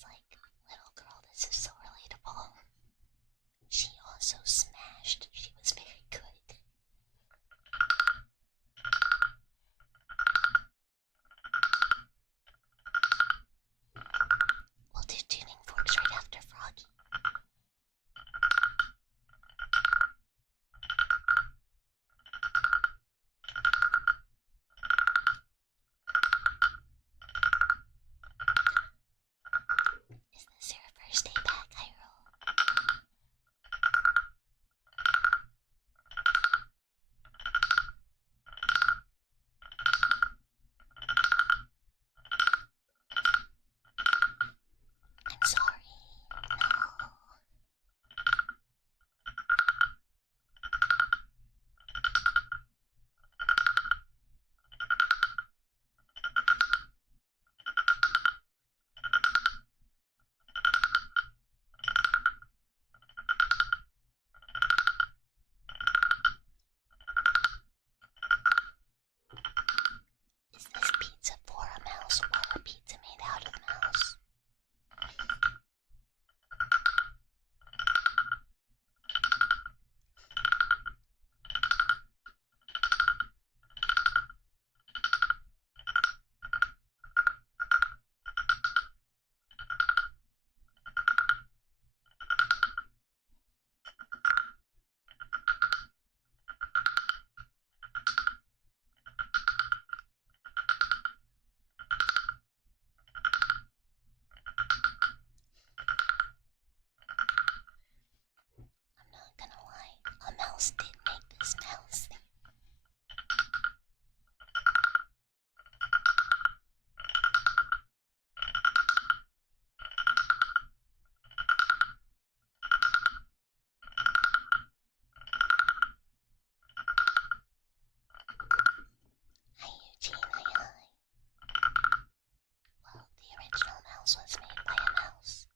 This, like, little girl, this is so relatable. She also smashed. She was very good. We'll do tuning forks right after Froggy. Is this your first day back, Hyrule? I'm sorry. No. Is this pizza for a mouse or a pizza made out of mouse? I'm not gonna lie, a mouse did make this mouse. Hi Eugene, hi. Well, the original mouse was made by a mouse.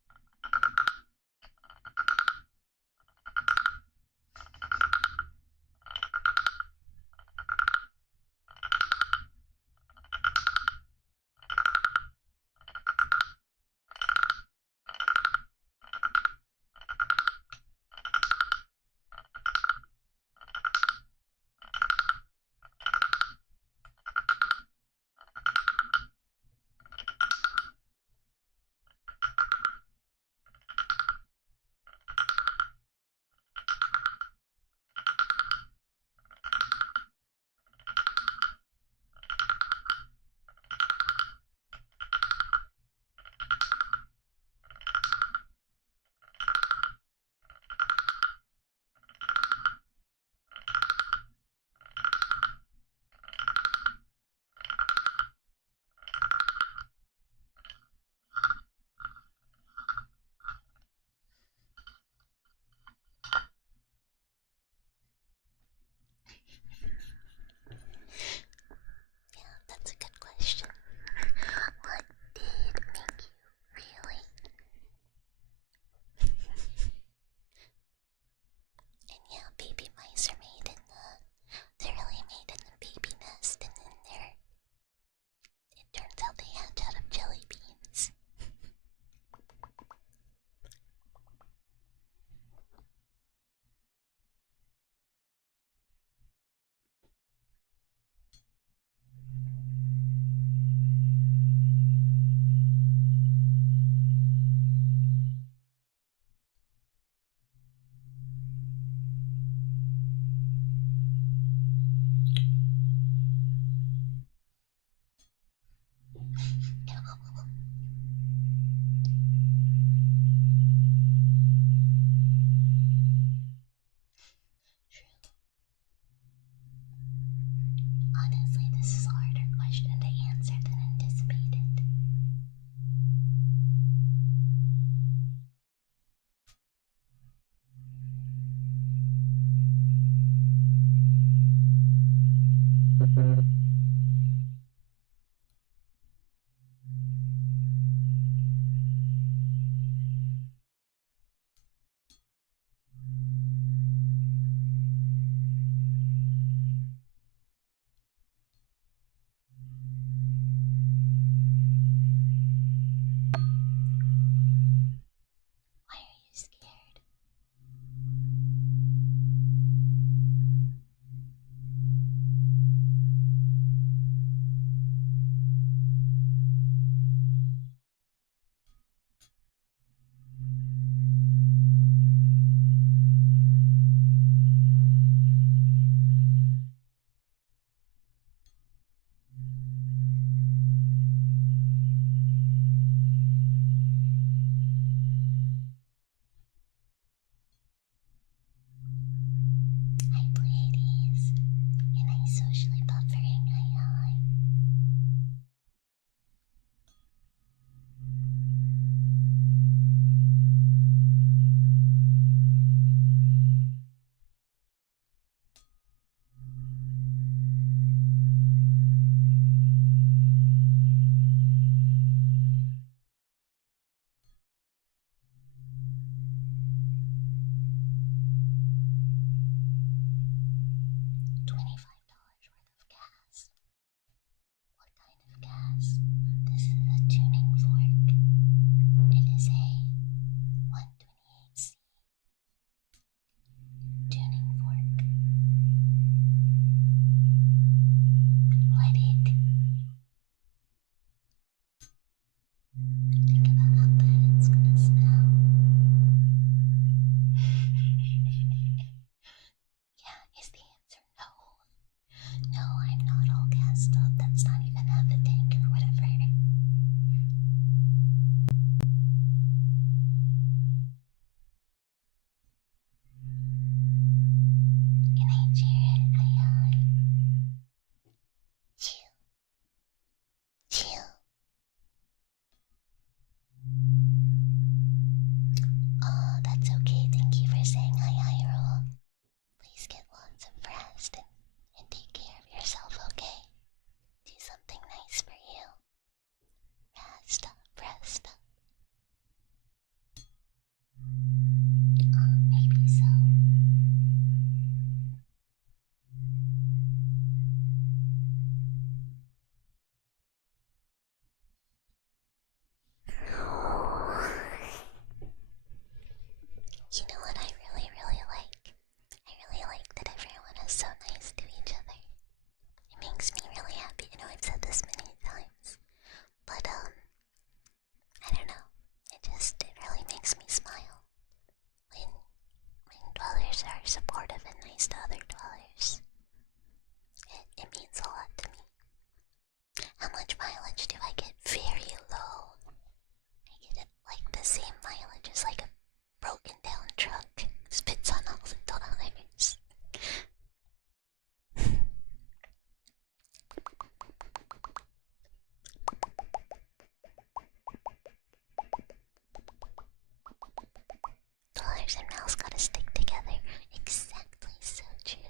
Yeah, that's a good question. What did make you really? And yeah, baby mice are made in they're really made in the baby nest, and then it turns out they hatch out of jelly beans. True. Honestly, this is a harder question to answer than anticipated. $25 worth of gas. What kind of gas? This is a tuning fork. It is a 128C tuning fork. Let it. Think about how bad it's gonna smell. Yeah, is the answer no? No, I'm not all gassed up. That's not even half a tank or whatever. Can I cheer it? Chew. Chew. Oh, that's okay. Thank you for saying hi, Roll. Please get lots of rest and take care of yourself, okay? Do something nice for you. Rest up, rest up. Maybe so. You know what I really, really like? I really like that everyone is so nice to each other. It makes me really happy. I know I've said this many times, but I don't know. It really makes me smile when dwellers are supportive and nice to other dwellers. It means a lot to me. How much mileage do I get? Very low. I get it like the same mileage as like a broken down truck. Spits on all the tires. Dollars and mouse gotta stick together. Exactly, so true.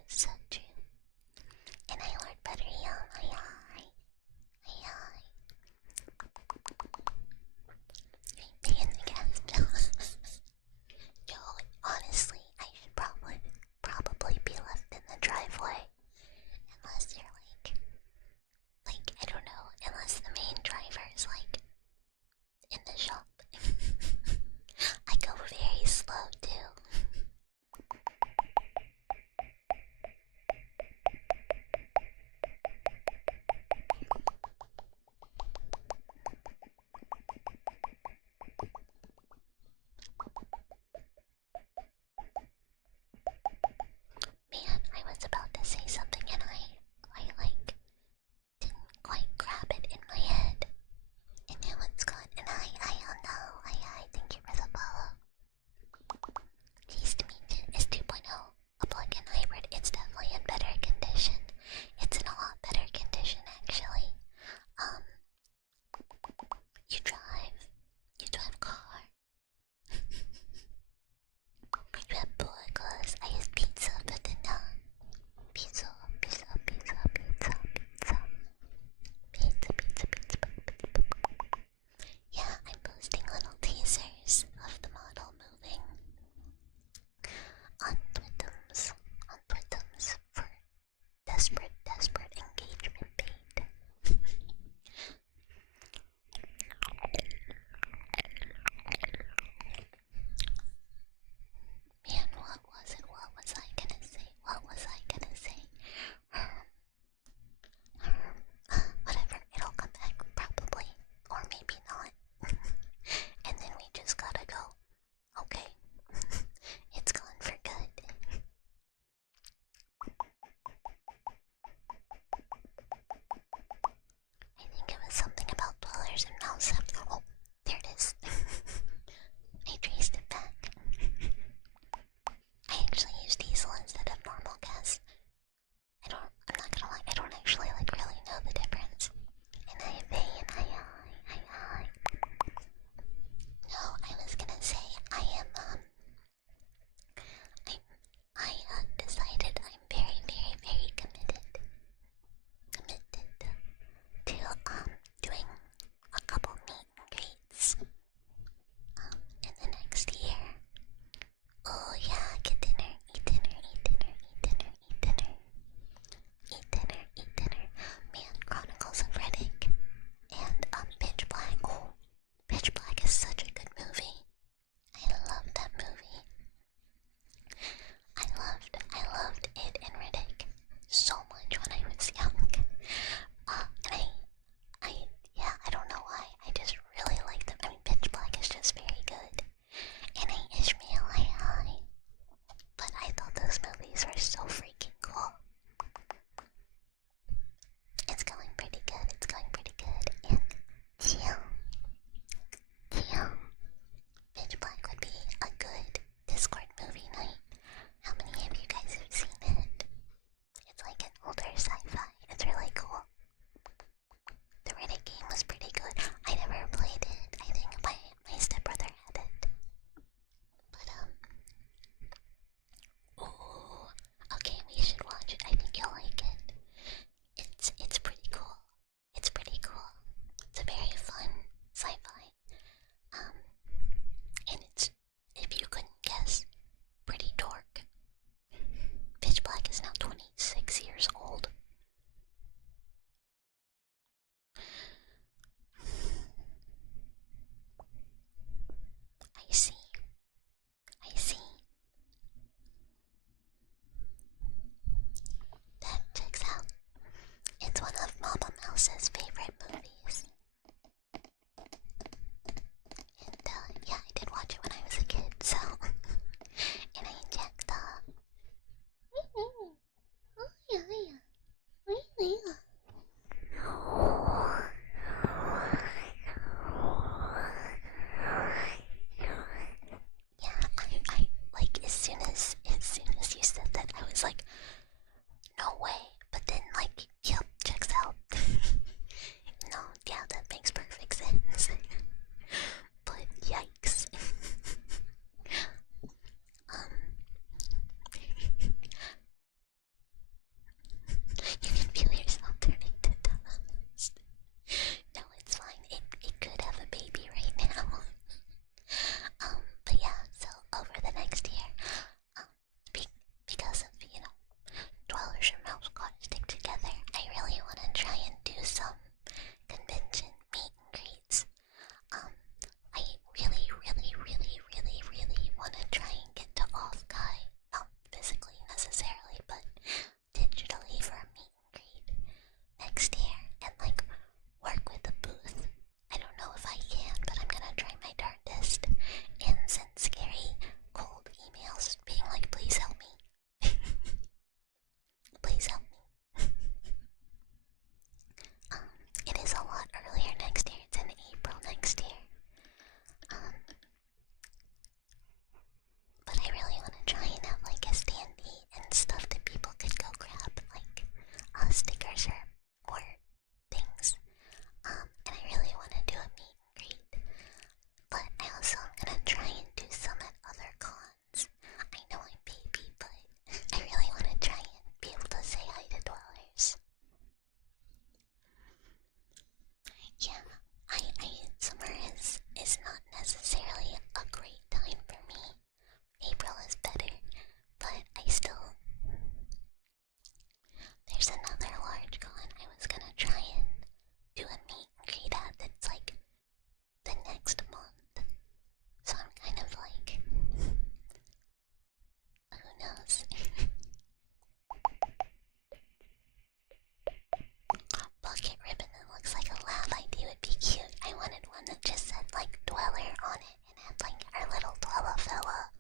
like dweller on it and had like our little dweller fella.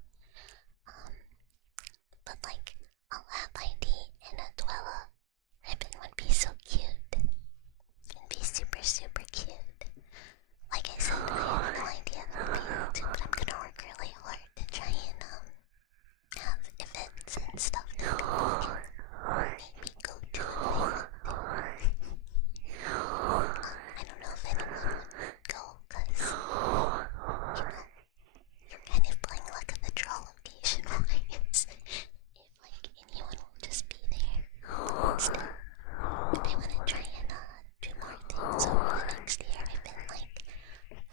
But like a lab ID and a dweller ribbon would be so cute. It'd be super, super cute. Like I said, I have no idea if I'll be able to, but I'm gonna work really hard to try and have events and stuff that people can maybe go to if they want to. I don't know if anyone would go, cause, you're kind of playing luck of the draw location-wise. If, like, anyone will just be there instead. But I wanna try and, do more things over the next year. I've been, like,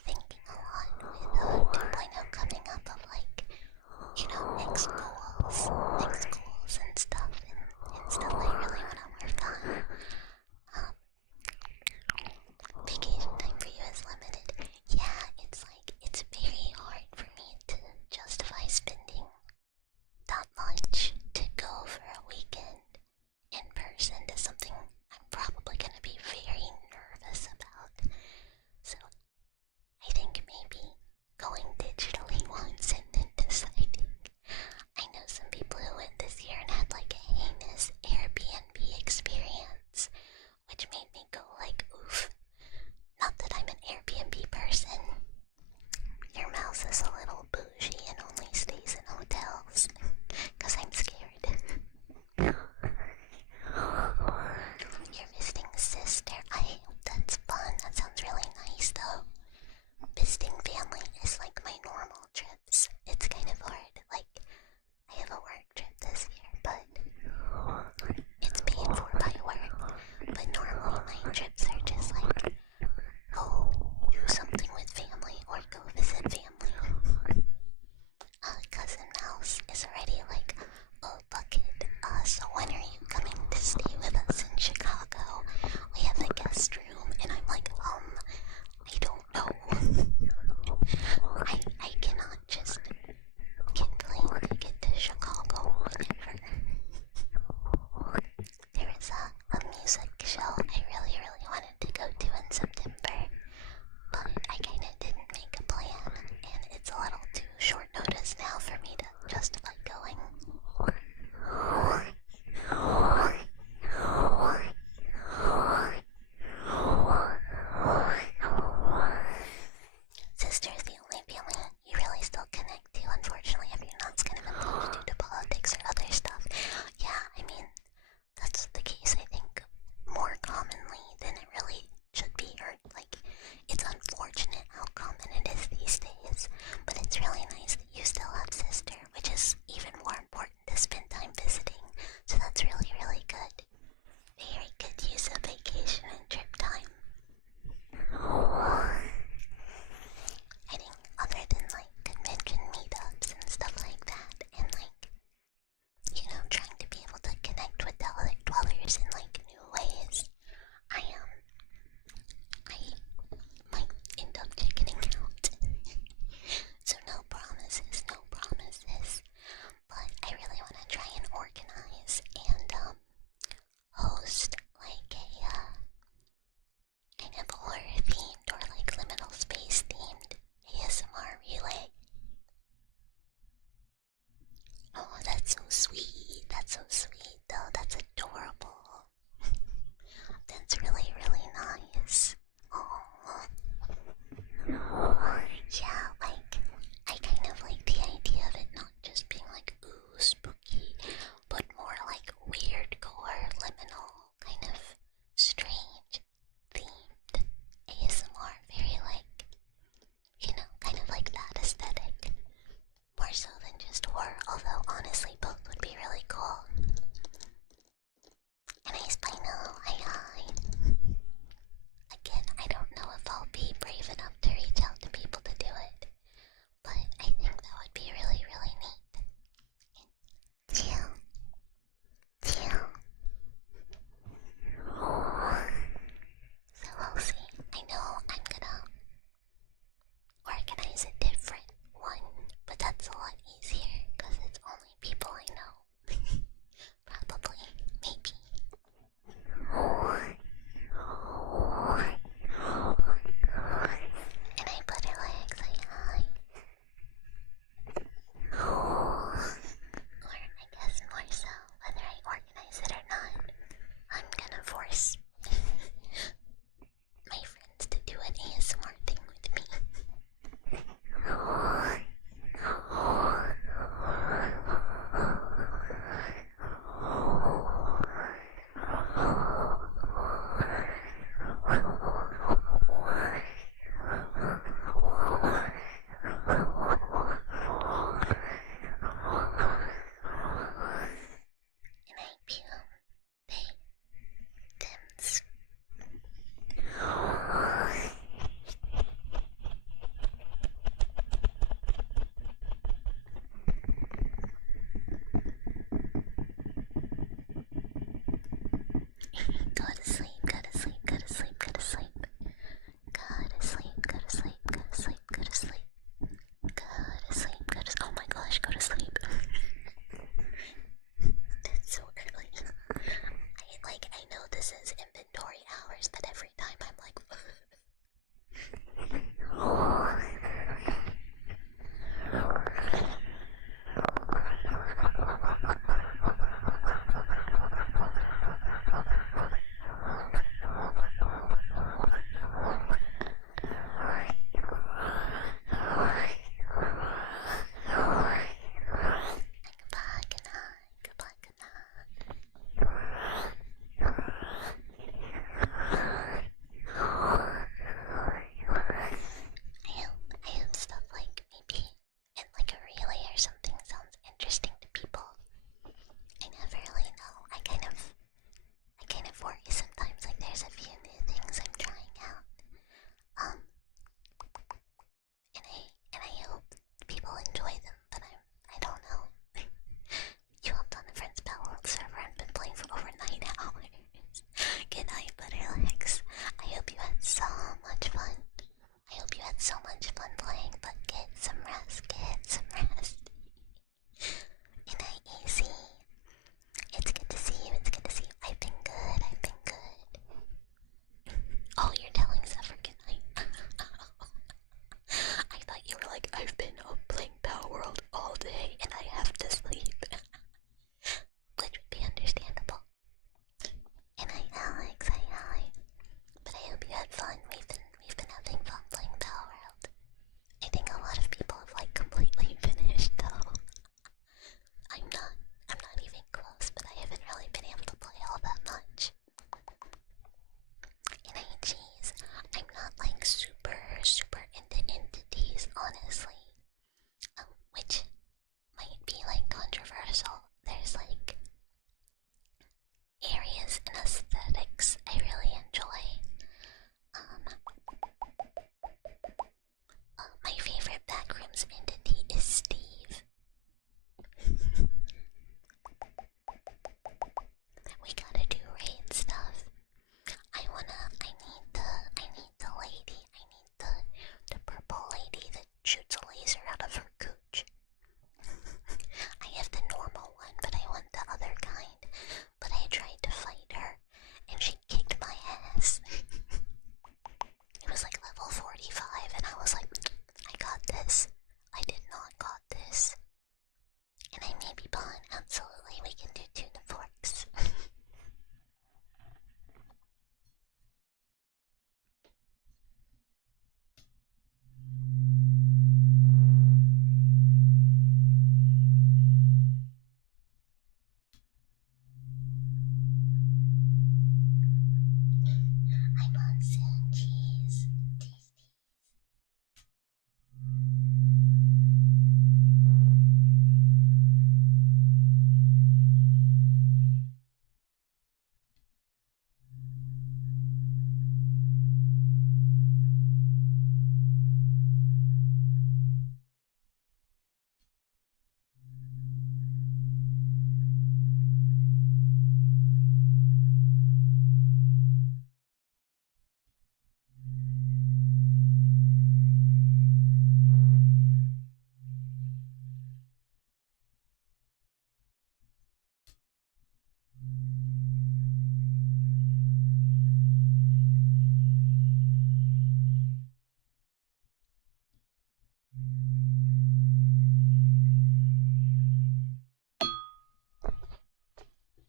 thinking a lot with, 2.0 coming up of, like, next goals and stuff, and stuff I really wanna work on. Vacation time for you is limited. Yeah, it's very hard for me to justify spending that much to go for a weekend in person to something I'm probably gonna be very nervous about. So I think maybe going digitally once and then deciding. I know some people who went this year and had like a heinous Airbnb experience, which made me go like, oof. Not that I'm an Airbnb person. Your mouse is a little bougie and only stays in hotels, cause I'm scared. You're visiting sister. I hope that's fun. That sounds really nice though. Visiting family is like my normal trips. It's kind of hard. Like, I have a work trip this year, but it's paid for by work. But normally my trips are just like, go do something with family or go visit family. Cousin Mouse is already like, oh, Bucket, so when are you coming to stay with us in Chicago? We have a guest room, and I'm like, I don't know. I cannot just get plane ticket to Chicago whenever. There is a music show I really, really wanted to go to in September, but I kinda didn't make a plan, and it's a little too short notice now for me to justify going. Sister is the only family you really still connect to. Unfortunately, everyone's kind of involved due to politics or other stuff. Yeah, I mean, that's the case, I think, more commonly than it really should be or Go to sleep, go to sleep, go to sleep, go to sleep. Go to sleep, go to sleep, go to sleep, go to sleep. Go to sleep, go to sleep. Oh my gosh, go to sleep. That's so early. I know this is inventory hours, but every time I'm like I hope stuff like maybe in like a relay or something sounds interesting to people. I never really know. I kind of worry sometimes, like there's a few new things I'm trying out. And I hope people enjoy them, but I don't know. You hopped on a friend's Battle World server and been playing for over 9 hours. Good night, Butterlegs. I hope you had so much fun. I hope you had so much fun playing, but get some rest, get some rest. Good night, Easy. It's good to see you, it's good to see you. I've been good, I've been good. Oh, you're telling Zephyr good night. I thought you were like, I've been up playing Power World all day and I have to sleep. Which would be understandable. And Alex, hi. But I hope you had fun. We've been having fun playing Power World. I think a lot of people have like completely finished though. I'm not even close, but I haven't really been able to play all that much. And I'm not like super into entities, honestly. Which might be like controversial. There's like areas and aesthetics I really enjoy. My favorite backrooms entity is Steve. We gotta do raid stuff. I need the lady. I need the purple lady that shoots a laser out of her cooch. I have the normal one, but I want the other kind. But I tried to fight her, and she kicked my ass. It was like level 45, and I was like, I got this. I did not got this. And I may be behind. Absolutely, we can do tuna forks. I'm on soon, cheese. Tasty.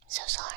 So sorry.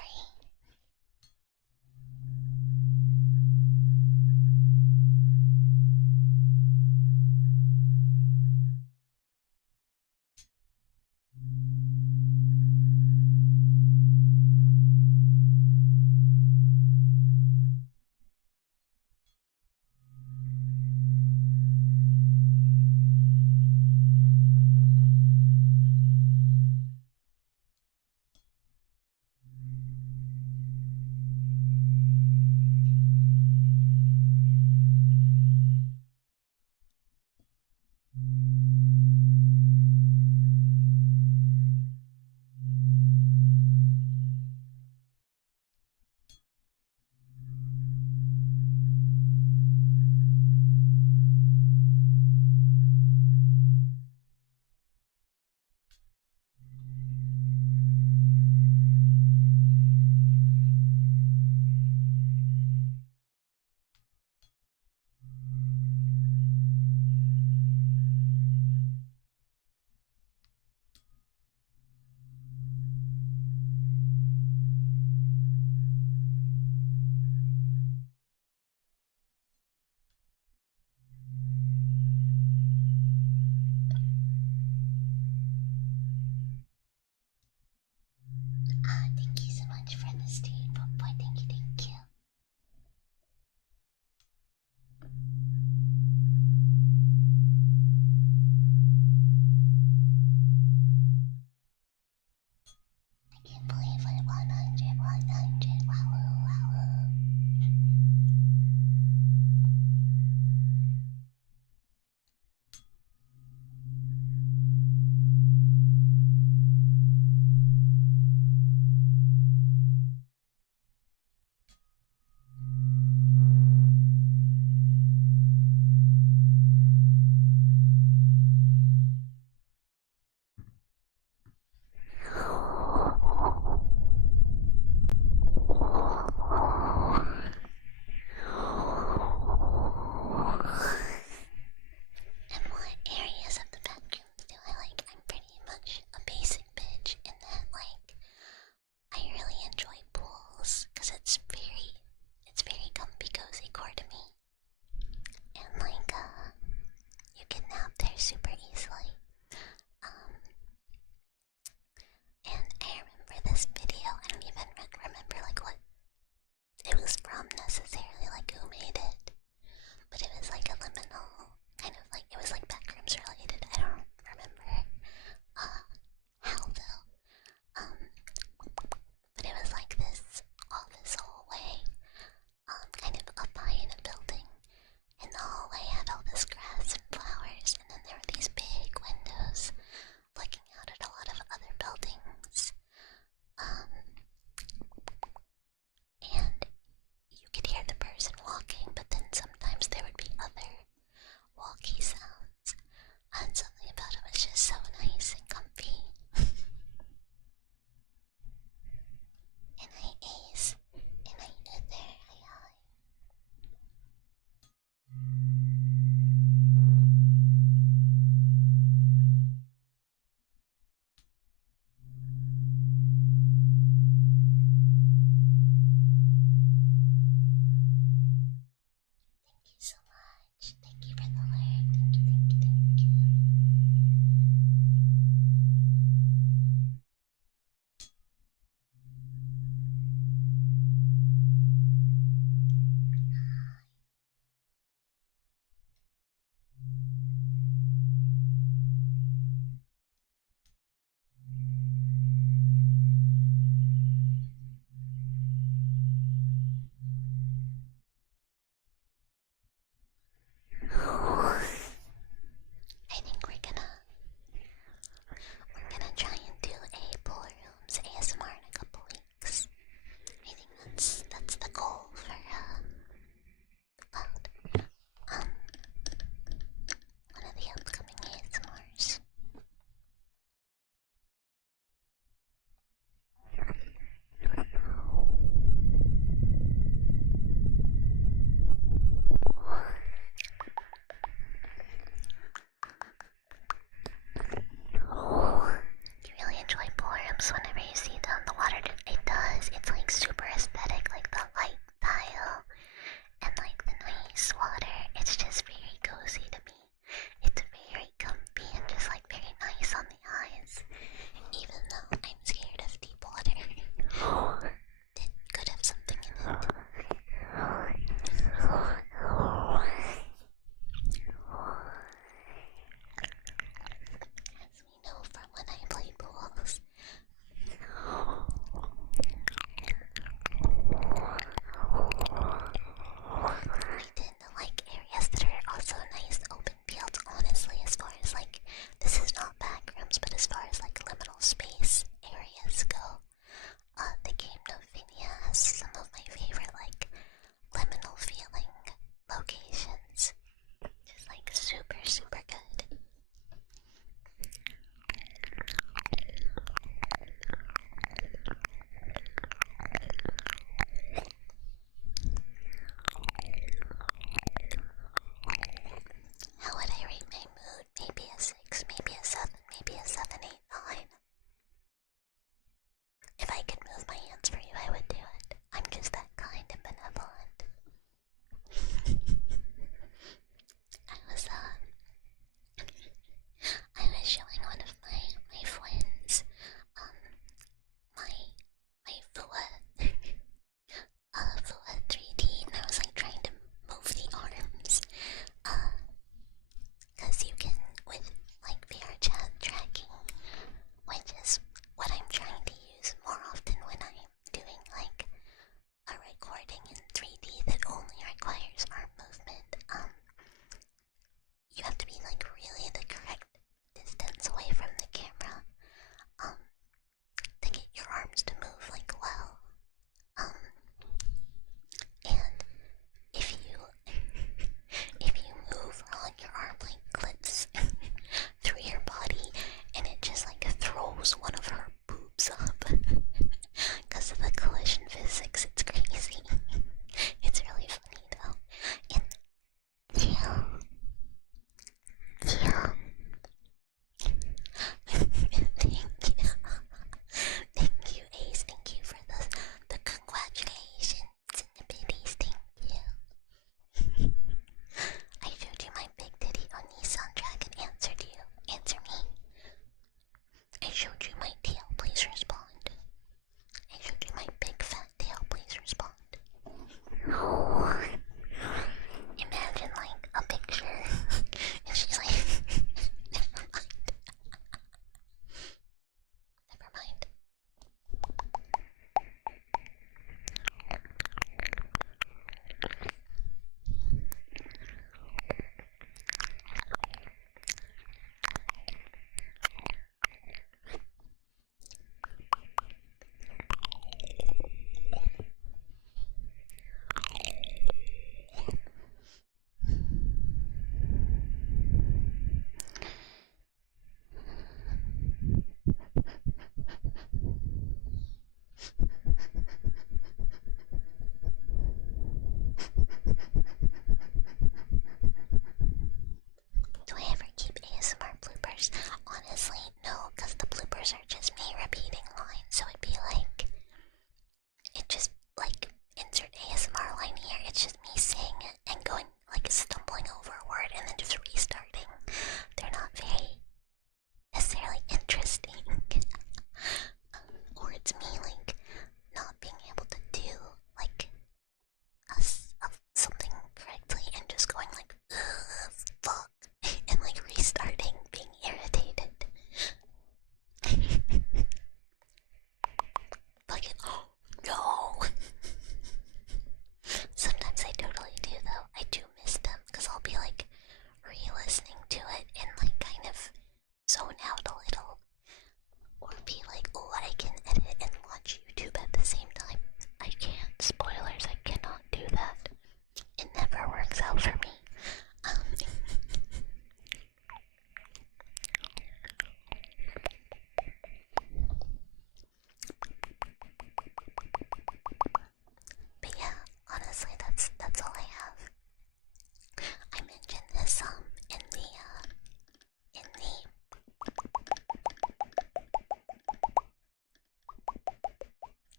it's just me saying it and going, like, stumbling over a word and then just restarting. They're not very necessarily interesting. Or it's me, like, not being able to do, like, something correctly and just going, like, ugh, fuck, and, like, restarting, being irritated. Like, oh, no. Sometimes I totally do, though. I do miss them, because I'll be, like, re-listening to it and, like, kind of zone out a little. Or be like, oh, I can edit and watch YouTube at the same time. I can't. Spoilers, I cannot do that. It never works out for me. But yeah, honestly, that's all I have. I mentioned this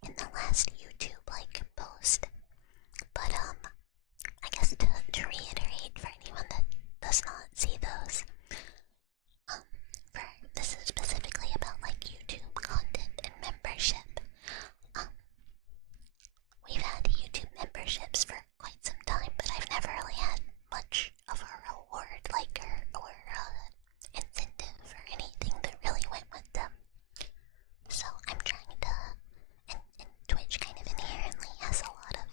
in the last YouTube like post. But I guess to reiterate for anyone that does not see those, this is specifically about like YouTube content and membership. We've had YouTube memberships for quite some time, but I've never really had much of a reward, like or incentive or anything that really went with them. So I'm trying to, and Twitch kind of inherently has a lot of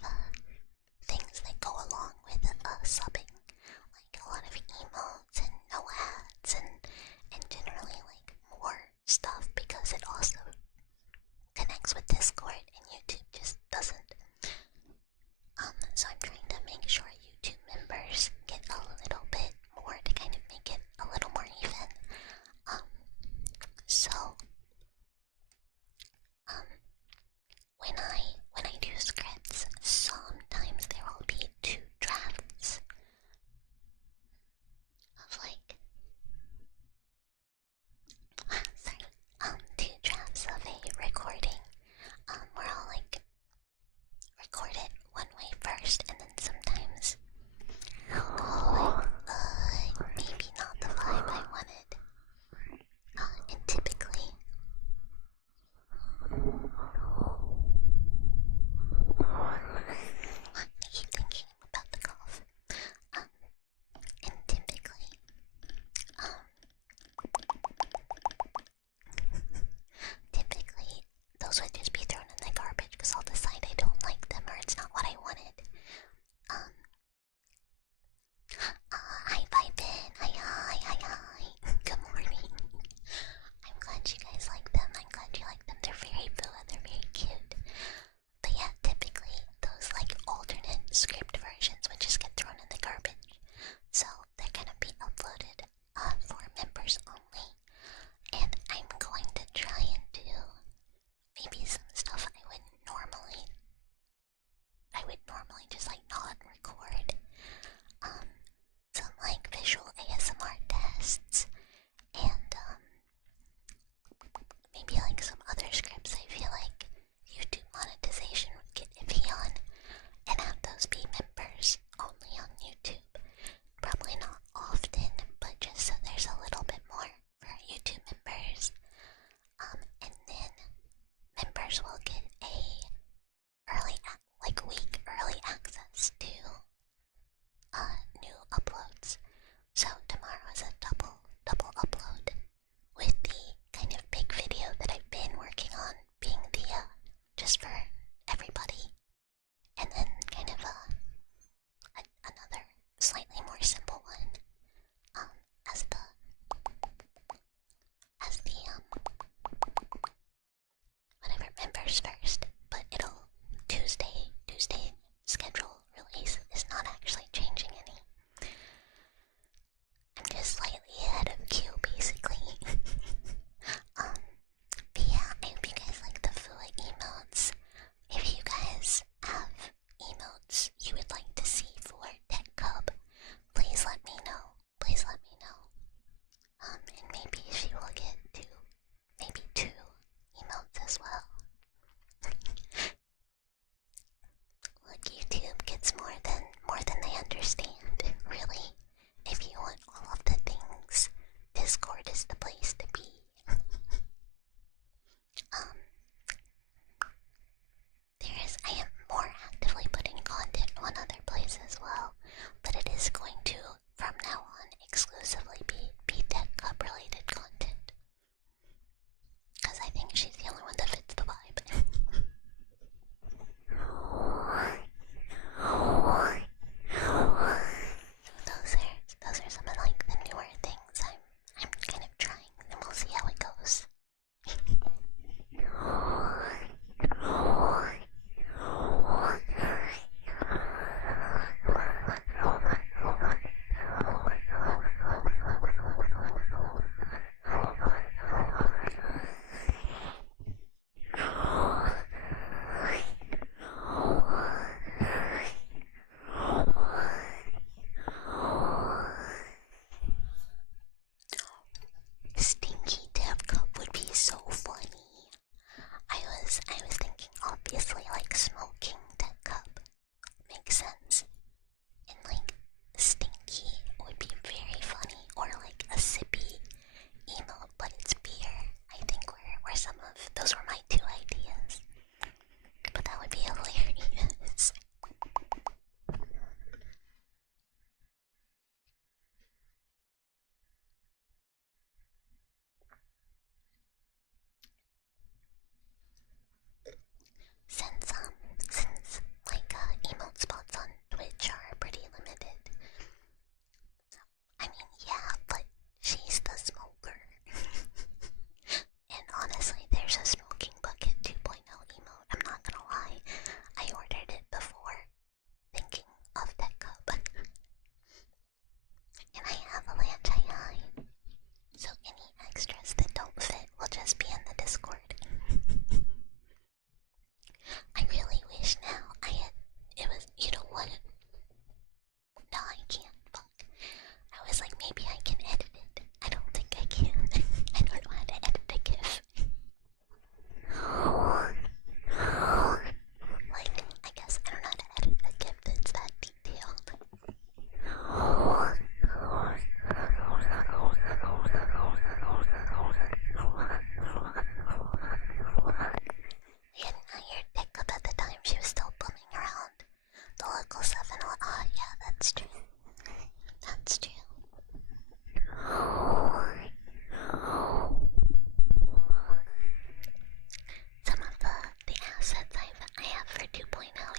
things that go along with subbing, like a lot of emotes and no ads and generally like more stuff because it also connects with Discord and YouTube just doesn't. So I'm trying to make sure YouTube members get a little bit more to kind of make it a little more even. So when I do scripts, sometimes there will be two drafts of like two drafts of a recording. Where I'll like record it one way first, and then sometimes I'll go like, maybe not the vibe I wanted. And typically, I keep thinking about the cough. And typically, those would just be thrown in the garbage because I'll decide I don't like them or it's not what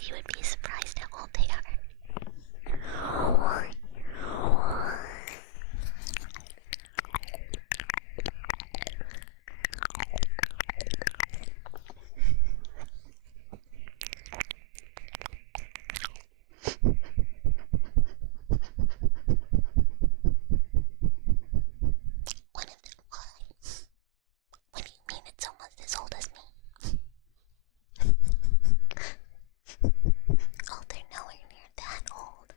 you would be surprised how old they are. One of them, why? What do you mean it's almost as old as me? Oh, they're nowhere near that old.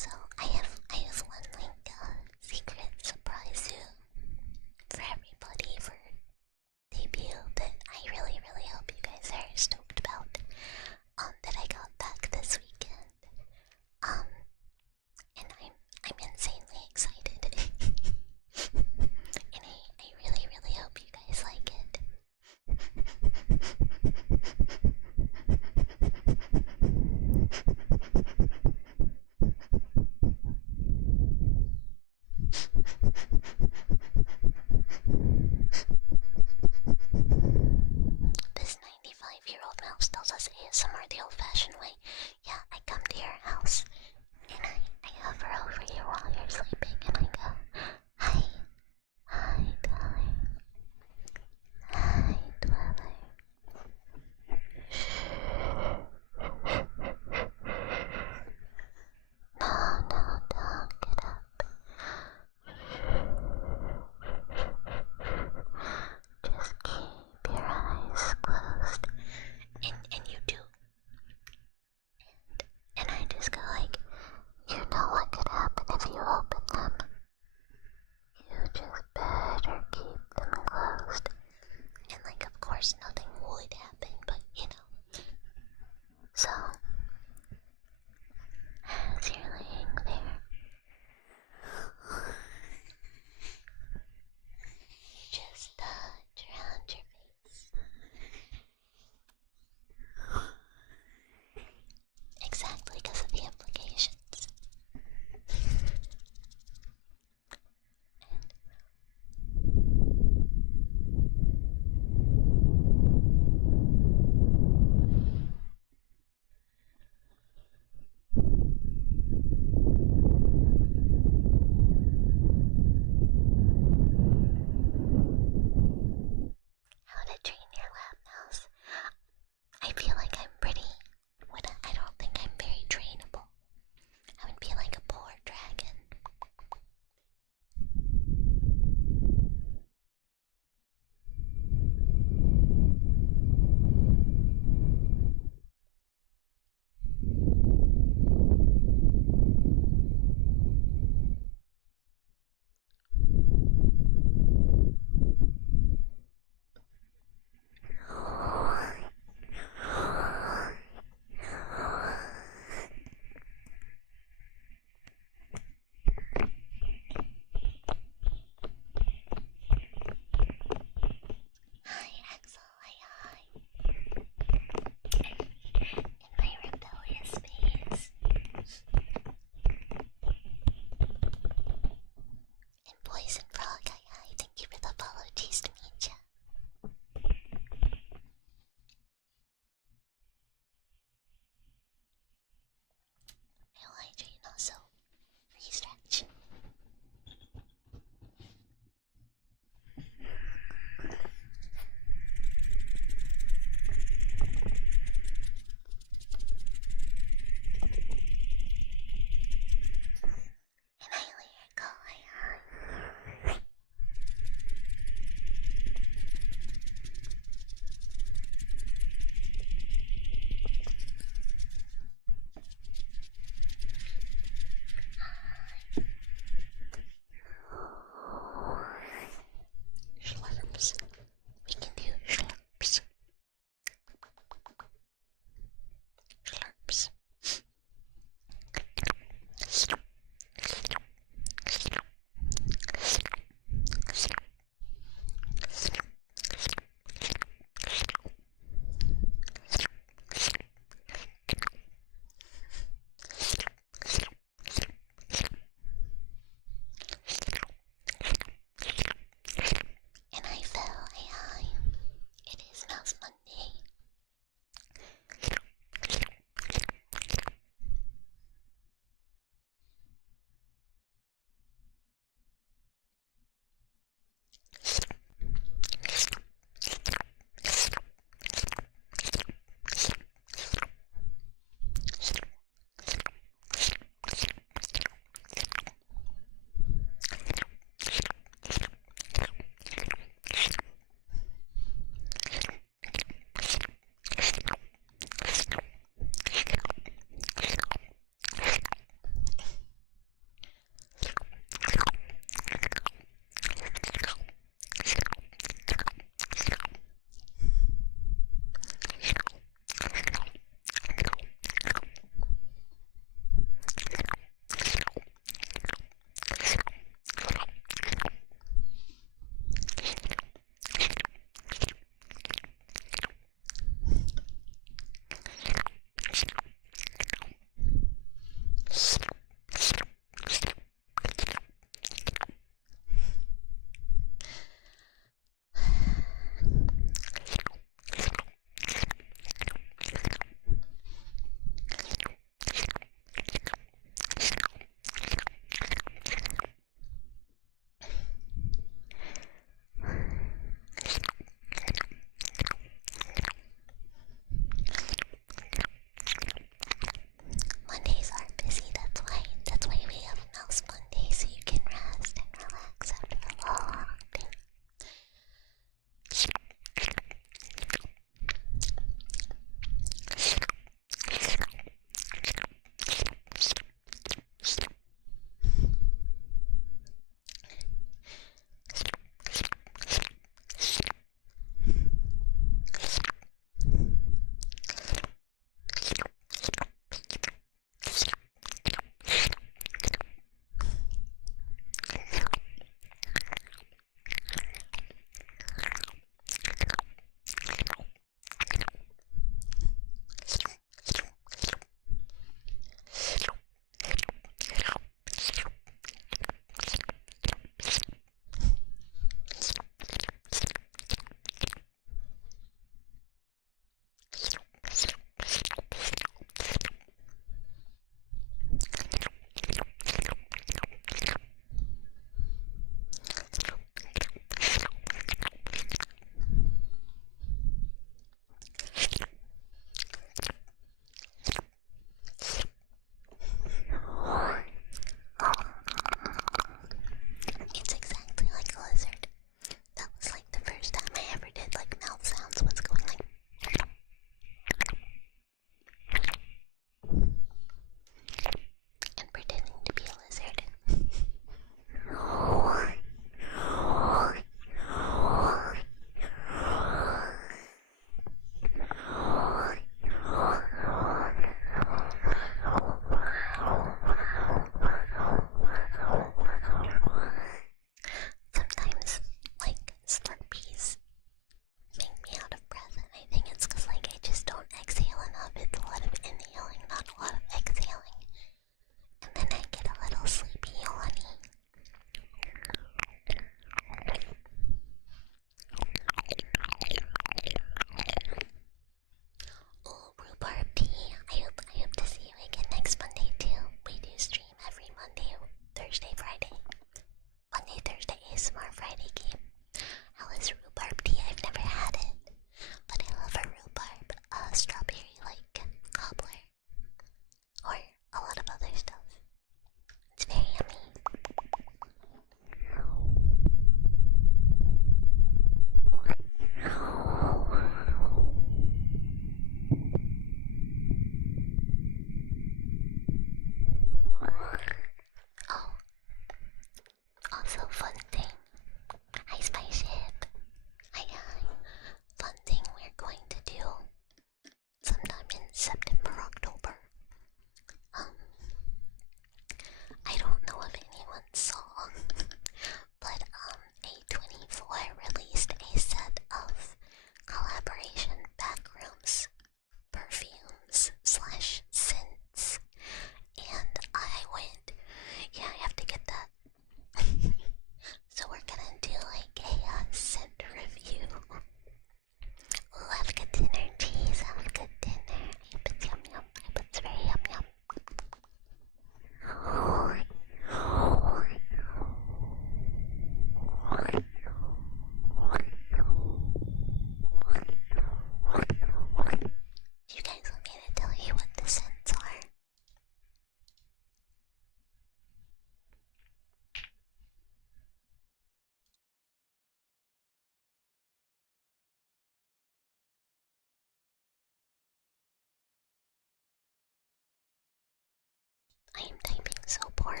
I am typing so poorly.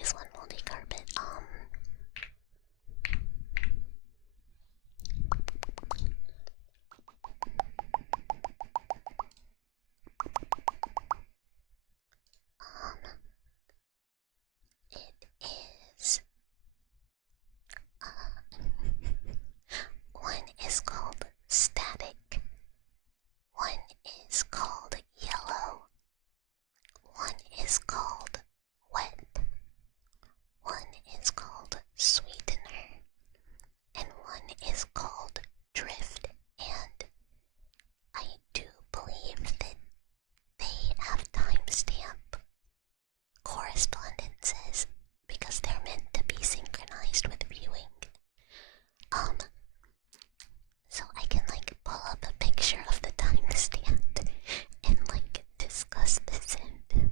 Is one multi-carpet? It is, one is called static, one is called yellow, one is called wet, one is called sweetener, and one is called drift, and I do believe that they have timestamp correspondences because they're meant to be synchronized with viewing. So I can like pull up a picture of the timestamp and like discuss this and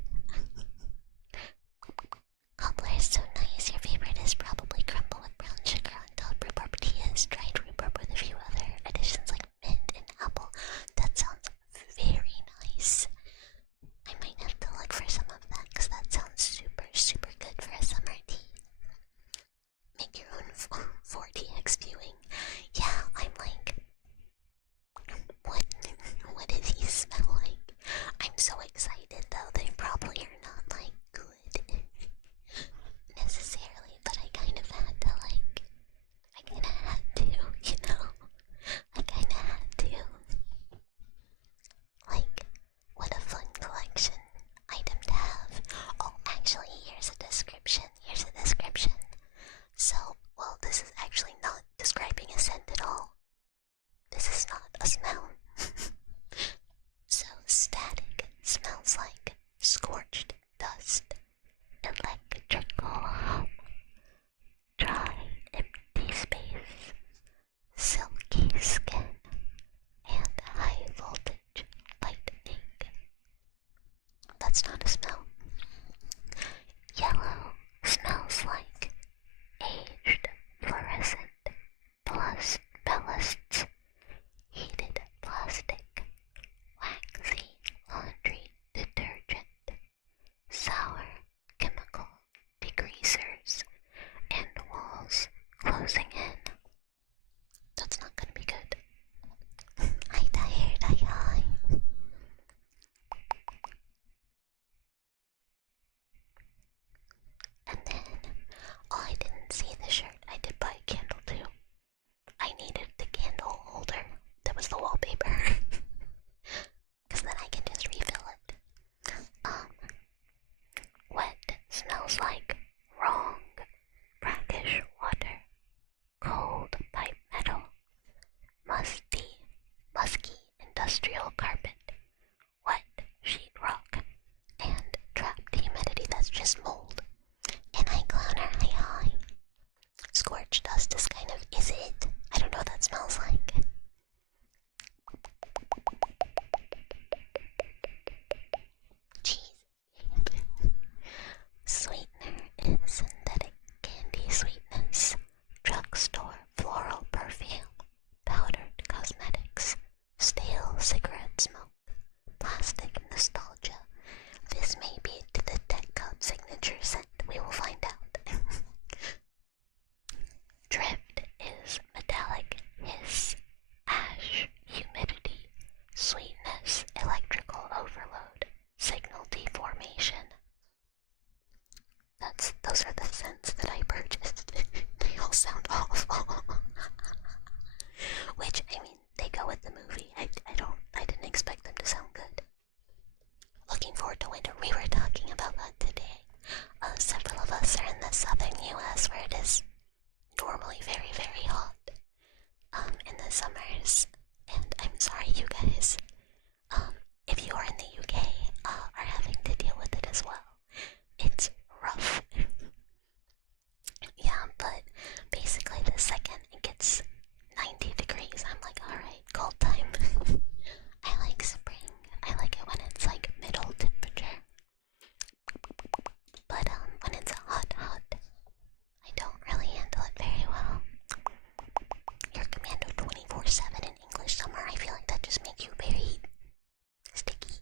cobbler is so nice. Your favorite is probably crumble with brown sugar on top, rhubarb tortillas, dried rhubarb with a few other additions like mint and apple. That sounds very nice. I might have to look for some of that because that sounds super, super good for a summer tea. Make your own 4DX viewing. Yeah, I'm like, what do these smell like? I'm so excited though. They probably are not like good necessarily, but I kind of had to like, I kind of had to, you know? I kind of had to. Like, what a fun collection item to have. Oh, actually, here's a description. So, well, this is actually not describing a scent at all. This is not a smell. So, static smells like scorched dust, electrical hum, dry, empty space, silky skin, and high voltage lightning. That's not a smell. Yellow smells like aged fluorescent plus ballasts, heated plastic, waxy laundry detergent, sour chemical degreasers, and walls closing in. That's not gonna be good. I tired, I. And then, oh, I didn't see the shirt. I did buy a candle too. I needed the candle holder that was the wallpaper. Because then I can just refill it. Wet smells like wrong, brackish water, cold pipe metal, musky industrial carpet, wet sheetrock, and trapped humidity. That's just mold. And I clowner, hi. Scorched dust is kind of, is it? I don't know what that smells like. Jeez. Sweetener is synthetic candy sweetness, drugstore floral perfume, powdered cosmetics, stale cigarette smoke, plastic nostalgia. This may be to the tech code signature scent. We will find out. Drift is metallic hiss, ash, humidity, sweetness, electrical overload, signal deformation. Those are the scents that I purchased. They all sound awful. Which, I mean, they go with the movie. I didn't expect them to sound good. Looking forward to winter. We were talking about that today. Several of us are in the southern US where it is normally very, very hot in the summers. And I'm sorry, you guys, if you are in the UK, are having to deal with it as well. It's rough. Yeah, but basically the second it gets 90 degrees, I'm like, alright, cold time. I like spring. I like it when it's like middle temperature. But when it's hot, I don't really handle it very well. Your commando 24/7 in English summer, I feel like that just makes you very sticky.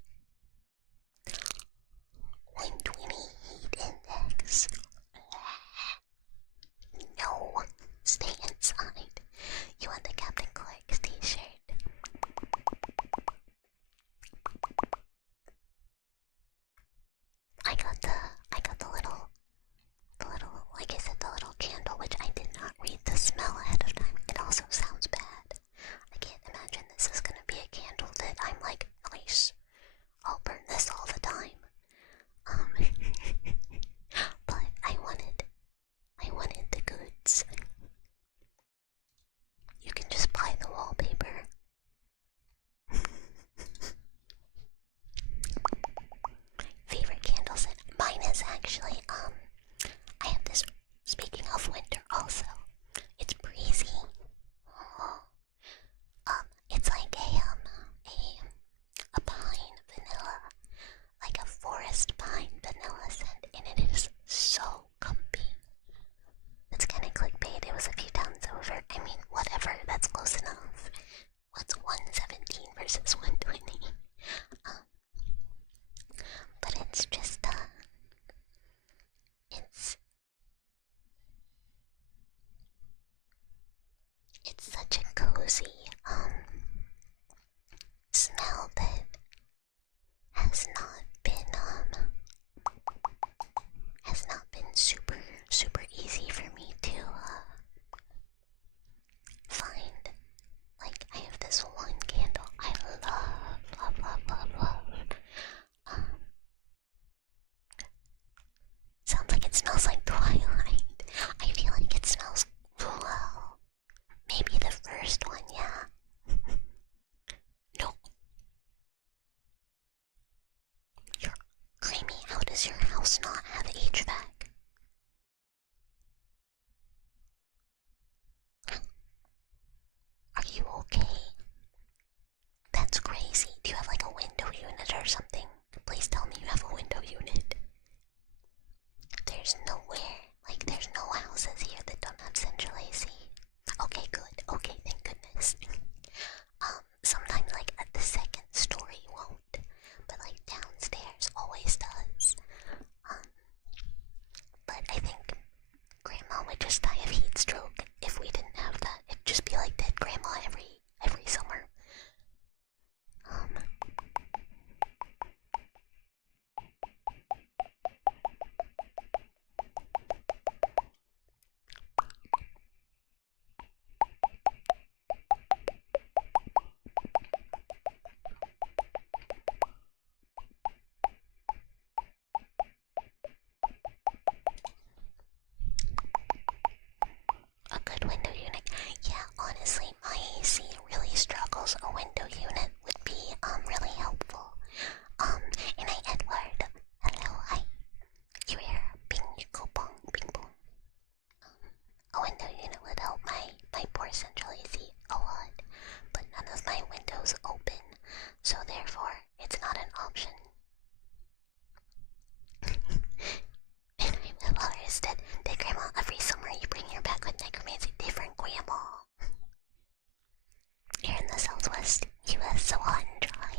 cozy smell that has not been super easy for me to find. Like, I have this one candle I love. Sounds like it smells like Twilight. I feel like it smells well. Maybe the first one, yeah. No. You're creamy. How does your house not have HVAC? Are you okay? That's crazy. Do you have like a window unit or something? Please tell me you have a window unit. There's there's no houses here that don't have central AC. Okay, good. Okay, thank goodness. Sometimes like at the second story won't, but like downstairs always does. But I think Grandma would just die of heat stroke if we didn't have that. It'd just be like dead Grandma every summer. A good window unit. Yeah, honestly, my AC really struggles. A window unit would be really helpful. And Edward, hello, hi. You hear ping bong, ping bong. A window unit would help my poor central AC a lot, but none of my windows open, so therefore it's not an option. And I realized that Grandma, every summer you bring her back with necromancy, different Grandma. Here in the southwest US, so hot and dry.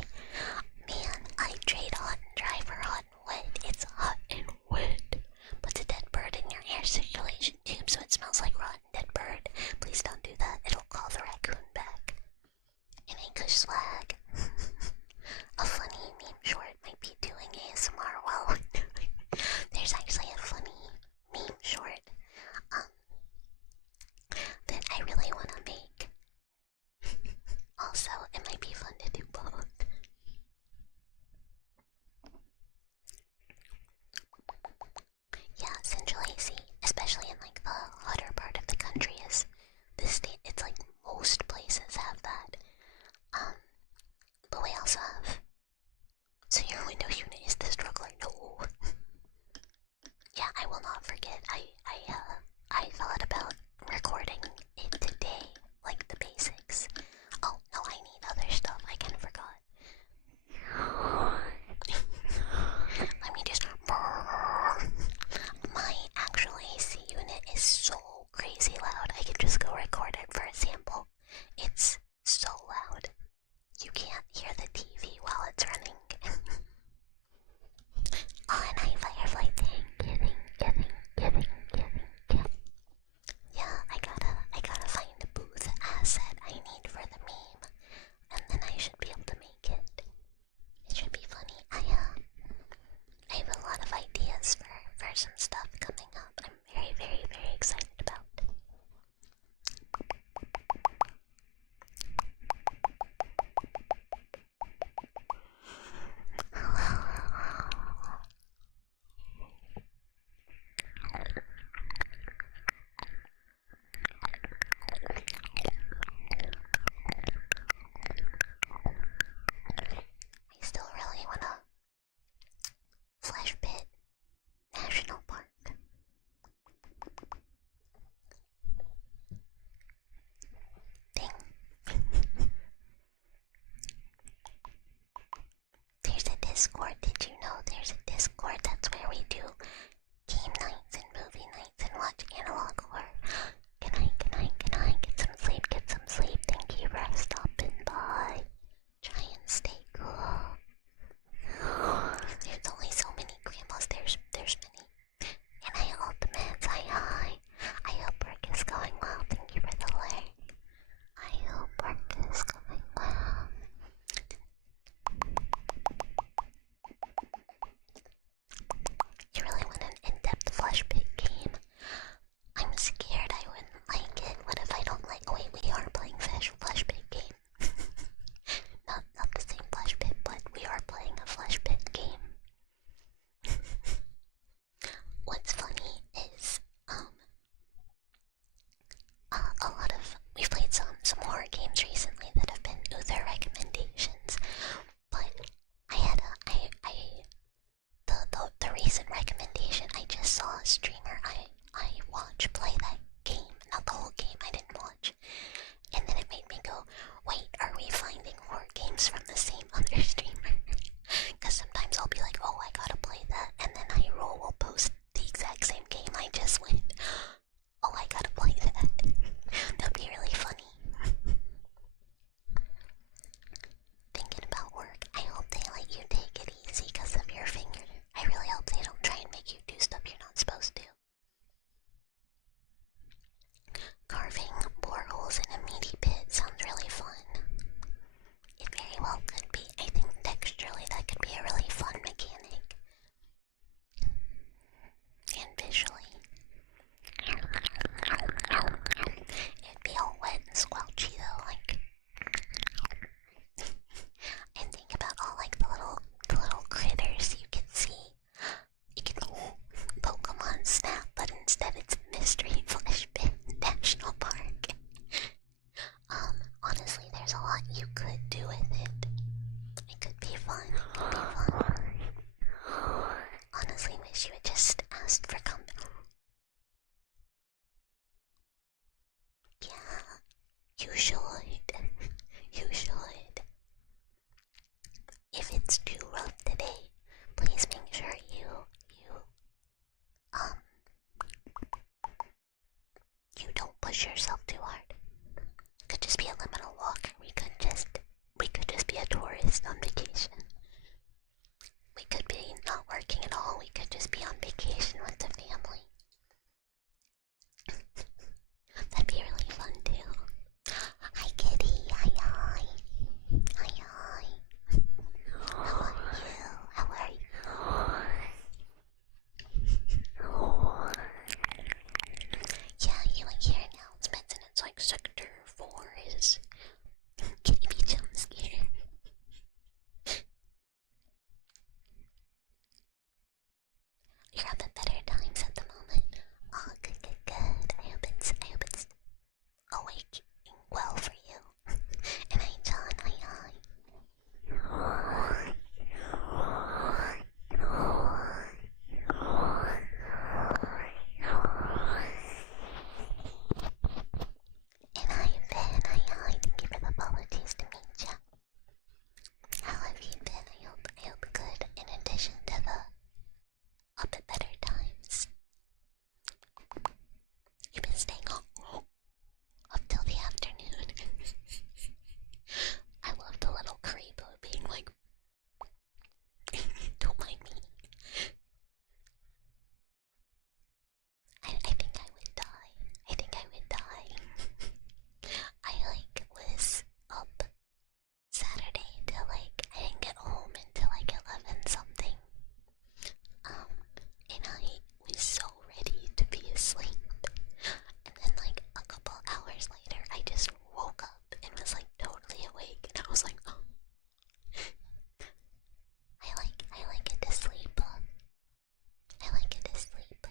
streamer I watch play that game. Not the whole game, I didn't watch. And then it made me go, wait, are we finding horror games from the same other streamer? Because sometimes I'll be like, oh, I gotta play that, and then Hyrule will post the exact same game I just went. Oh, I gotta play that. That'd be really funny. Thinking about work, I hope they let you take it easy because of your finger. I really hope they don't try and make you do stuff you're not supposed to. Carving boreholes in a meaty pit sounds really fun. It very well could be. I think texturally that could be a really fun mechanic. And visually. It'd be all wet and squelchy though, like. And think about all like the little critters you can see. You can Pokemon Snap, but instead it's Mystery Flesh Pit National Park. Honestly, there's a lot you could do with it. It could be fun. Honestly, wish you had just asked for company. Yeah, you should. You should. If it's too rough today, please make sure you don't push yourself too hard. It could just be a liminal walk. We could just be a tourist on vacation. We could be not working at all. We could just be on vacation with the family. That'd be really fun too. Hi Kitty, hi. How are you? Yeah, you like hear announcements and it's like Sector 4 is Kitty be jump scared. You're having better times at the moment. Oh, good. I hope it's awake well for you. And hi John, hi. And hi Ben, hi. Thank you for the apologies to meet ya. How have you been? I hope good. In addition to the up at better times. You've been staying up till the afternoon. I love the little creepo being like, don't mind me. I think I would die. I was up Saturday till I didn't get home until 11 something. And I was so ready to be asleep. And then a couple hours later I just woke up and was totally awake, and I was like, oh. I like it to sleep.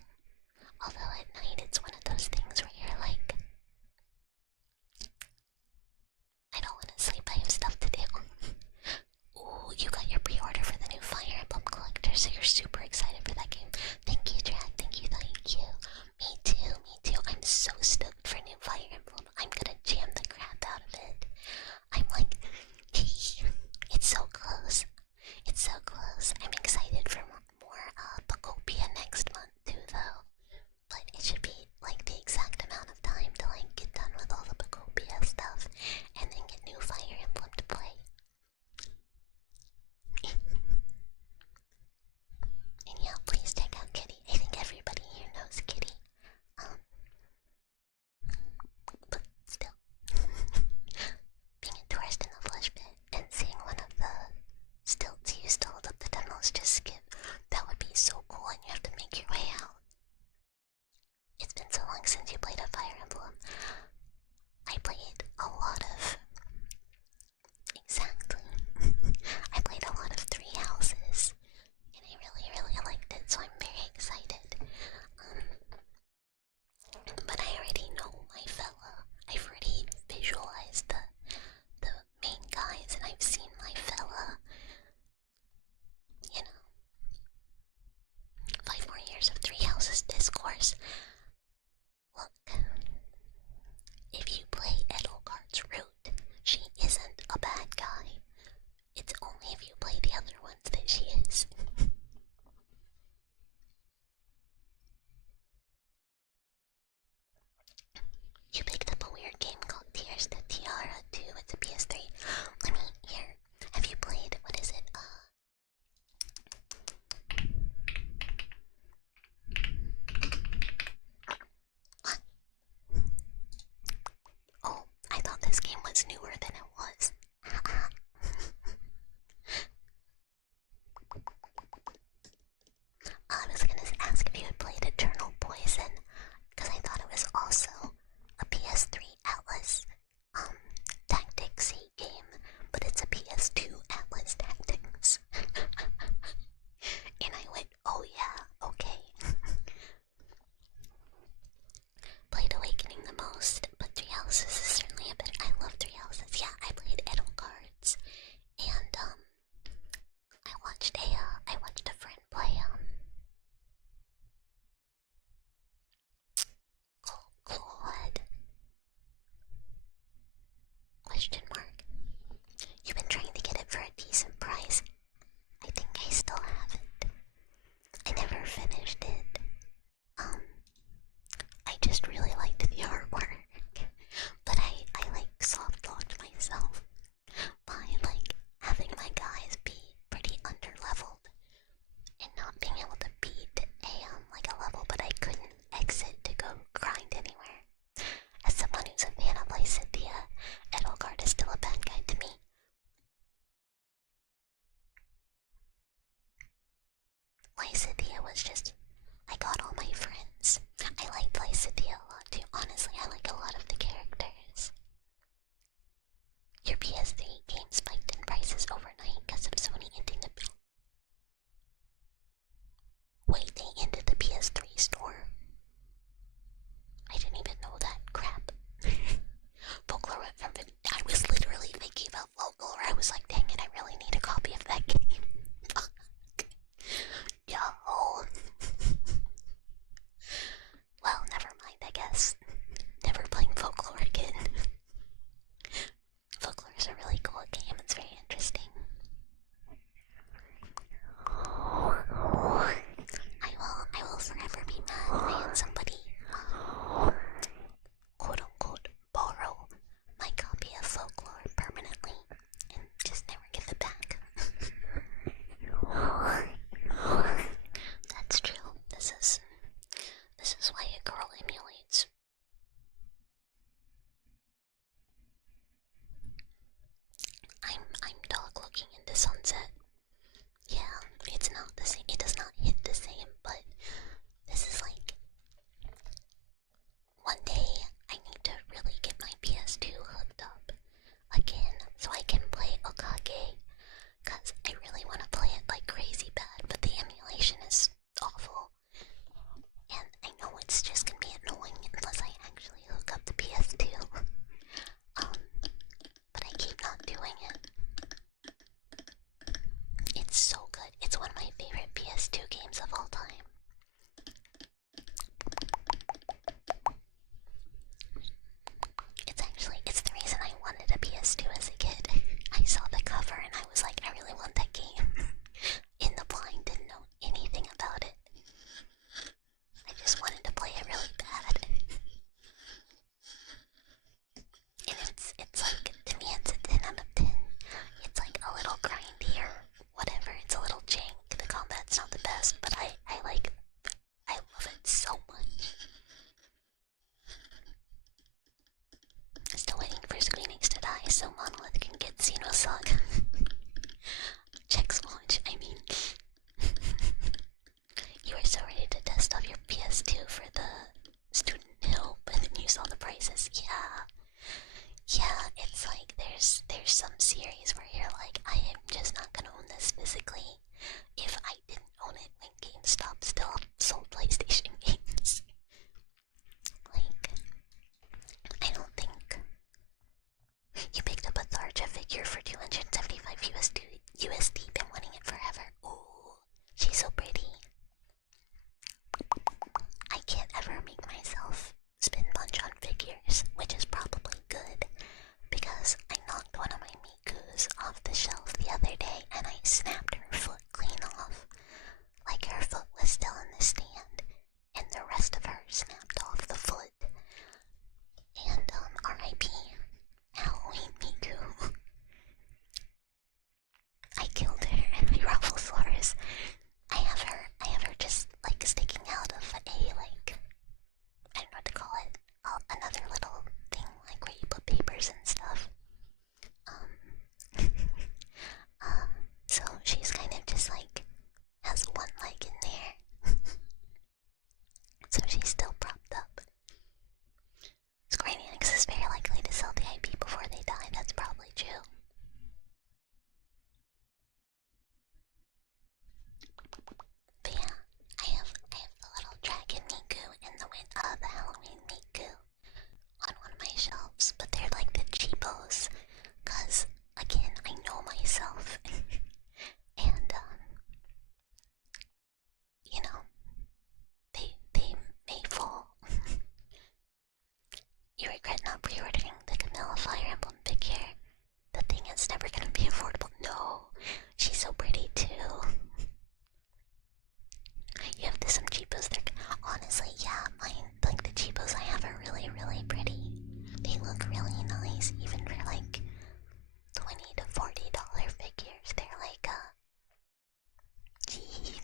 Although at night it's one of those things where you're like, I don't want to sleep, I have stuff to do. Ooh, you got your pre-order for the new Fire Emblem Collector, so you're super excited for that game. Thank you, Drag, thank you. Me too. I'm so stoked for new Fire Emblem. I'm gonna jam the crap out of it. I'm like, it's so close. I'm excited for more Bucketillust next month too, though. But it should be the exact amount of time to get done with all the Bucketillust stuff and then get new Fire Emblem to play. And yeah, please check out Kitty. wait, they ended the PS3 store. I didn't even know that. Crap. Folklore went from... I was literally thinking about Folklore. I was like, dang it, I really need a copy of that game. Fuck. Yo. Well, never mind, I guess. Never playing Folklore again. Folklore is a really cool game. It's very interesting. I will forever be mad when I had somebody, quote unquote, borrow my copy of Folklore permanently and just never give it back. That's true. This is why a girl emulates. I'm dog looking into sunset. Yeah, it's not the same. It does not hit the same, but this is like one day I need to really get my PS2 hooked up again so I can play Okage, cause I really want to play it like crazy bad, but the emulation is awful, and I know it's just gonna be annoying unless I actually hook up the PS2. But I keep not doing it. It's so good. It's one of my favorite PS2 games of all time. It's the reason I wanted a PS2 as a kid. I saw the cover and I was like, I really want that game. In the blind, didn't know anything about it. I just wanted to play it really bad. And it's like, to me it's a 10 out of 10. It's like a little grindy or whatever, it's a little jank. The combat's not the best, but I love it so much. Still waiting for Squeenix to die so Monolith can get Xenosaga. Chex launch, I mean. You were so ready to test off your PS2 for the student hill, but then you saw the prices. Yeah, it's like there's some series where you're like, I am just not gonna own this physically if I didn't own it when GameStop still sold PlayStation games. Like, I don't think you picked up a Tharja figure for 275 USD. Been wanting it forever. Ooh, she's so pretty. I can't ever make myself spend much on figures, which is probably good, because I knocked one of my Mikus off the shelf the other day and I snapped her foot clean off. Like her foot was still in the stand and the rest of her snapped off the foot. And R.I.P. Halloween Miku. I killed her. Rufflesaurus. I have her just like sticking out of a like, I don't know what to call it. Another little thing like where you put papers and stuff. So she's kind of just like has one leg in there. So she's still propped up. Square Enix is very likely to sell the IP before they die. That's probably true. But yeah, I have the little dragon Miku and the Halloween Miku on one of my shelves, but they're like the cheapos, cause again, I know myself, and you know, they may fall. You regret not pre-ordering the Camilla Fire Emblem figure. The thing is never gonna be affordable. No, she's so pretty too. You have some cheapos. They're honestly, yeah, mine, like the cheapos I have are really, really pretty. They look really nice, even for like $20 to $40 figures. They're like gee.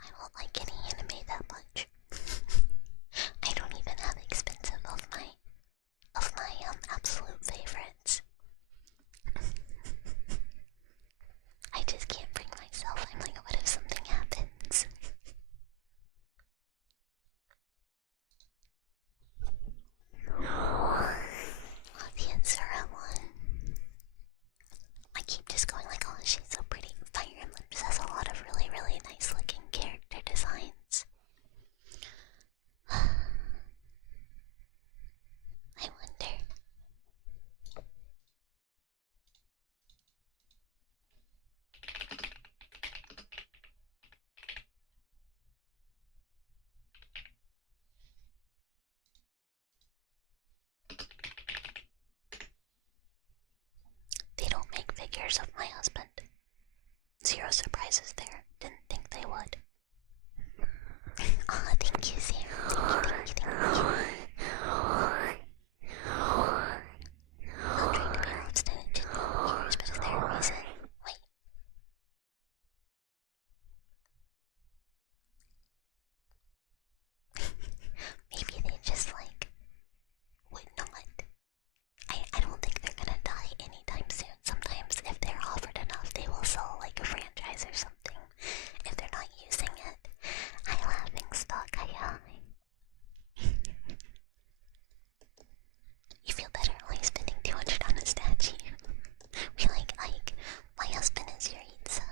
I don't like any anime that much. I don't even have expensive of my absolute favorites. I just can't bring myself. I'm like, what if something happens? franchises there. Didn't think they would. Aw, thank you, Sarah. Thank you. Not trying to be all obstinate to years, but is there a reason? Wait. Maybe they just, like, would not. I don't think they're gonna die anytime soon. Sometimes, if they're offered enough, they will sell, like, a franchise or something. If they're not using it. Hi, laughing stock. Hi. You feel better only spending 200 on a statue. We like Ike. My husband is Yuritsa.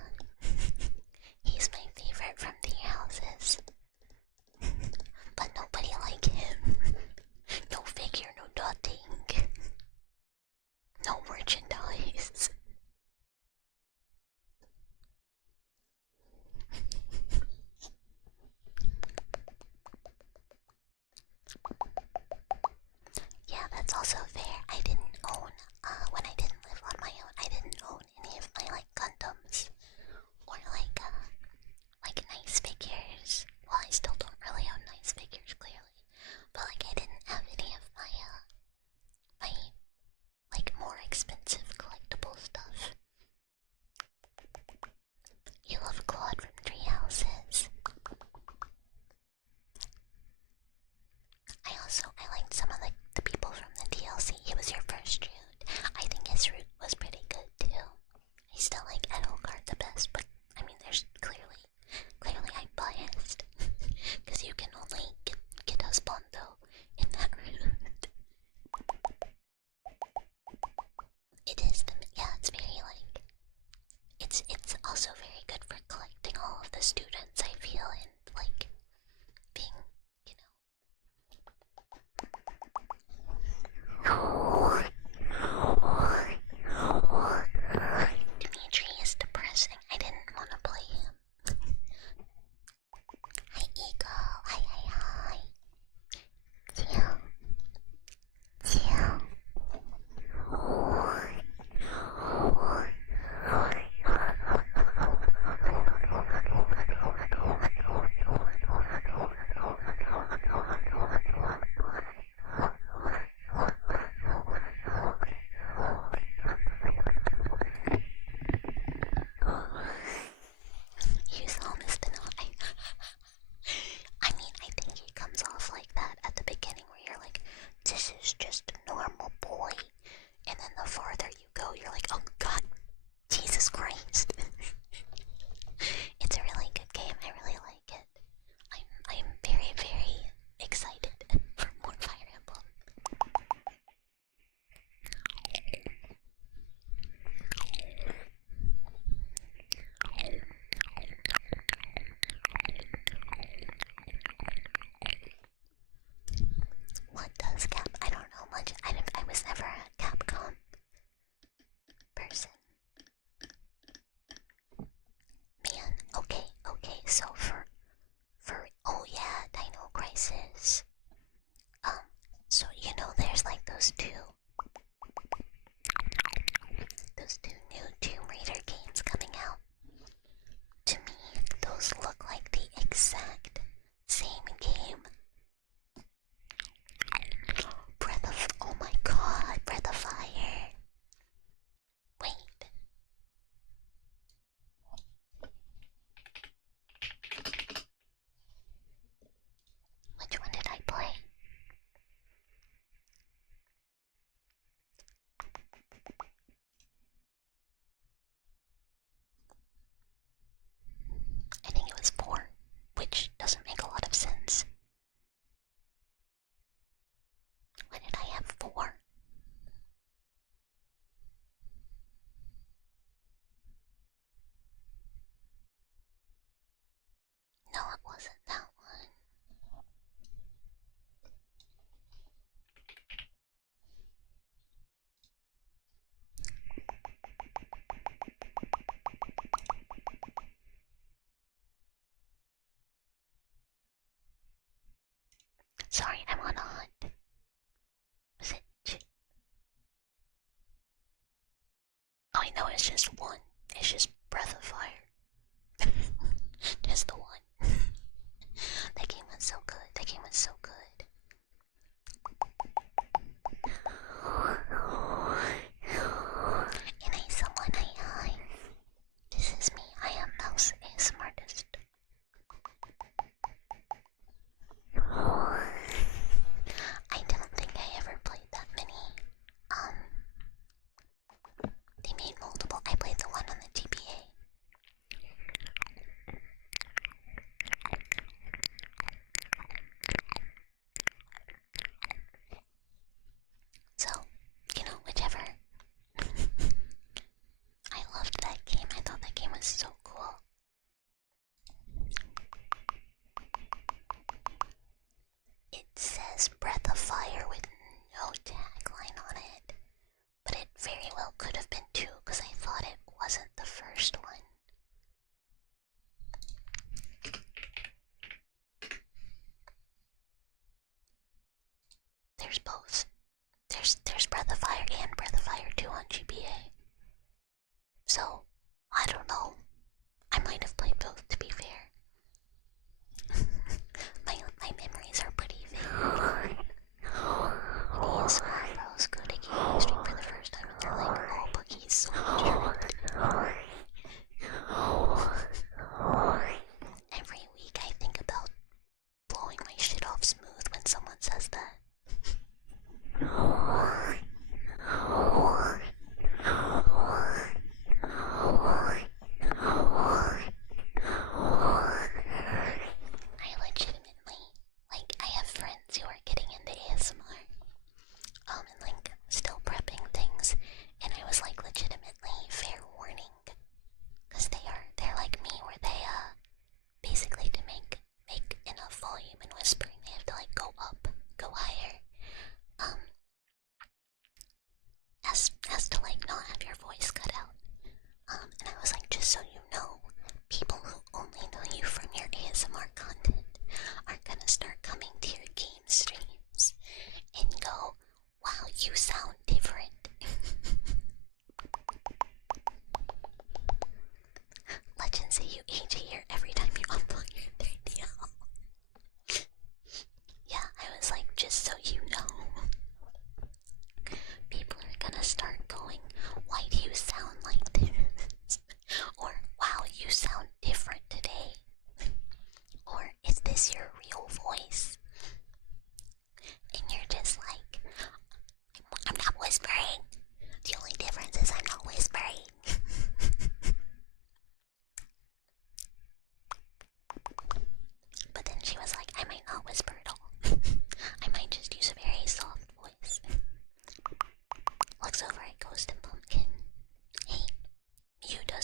He's my favorite from the houses. But nobody like him. No figure, no dotting. No merchandise. Yeah, that's also fair. I didn't own, when I didn't live on my own, I didn't own any of my, like, Gundams. Or, like nice figures. Well, I still don't really own nice figures, clearly. But, like, I didn't have any of my, like, more expensive collectible stuff. You love Claude from Tree Houses. I liked some of the people from the DLC. He was your first route. I think his route was pretty good too. I still like Edelgard the best, but I mean, there's clearly I'm biased because you can only get Husbando in that route. It is it's very like it's also very good for collecting all of the students. I feel and like being Dimitri is depressing. I didn't want to play him. Hi, Eagle. Hi. Teal.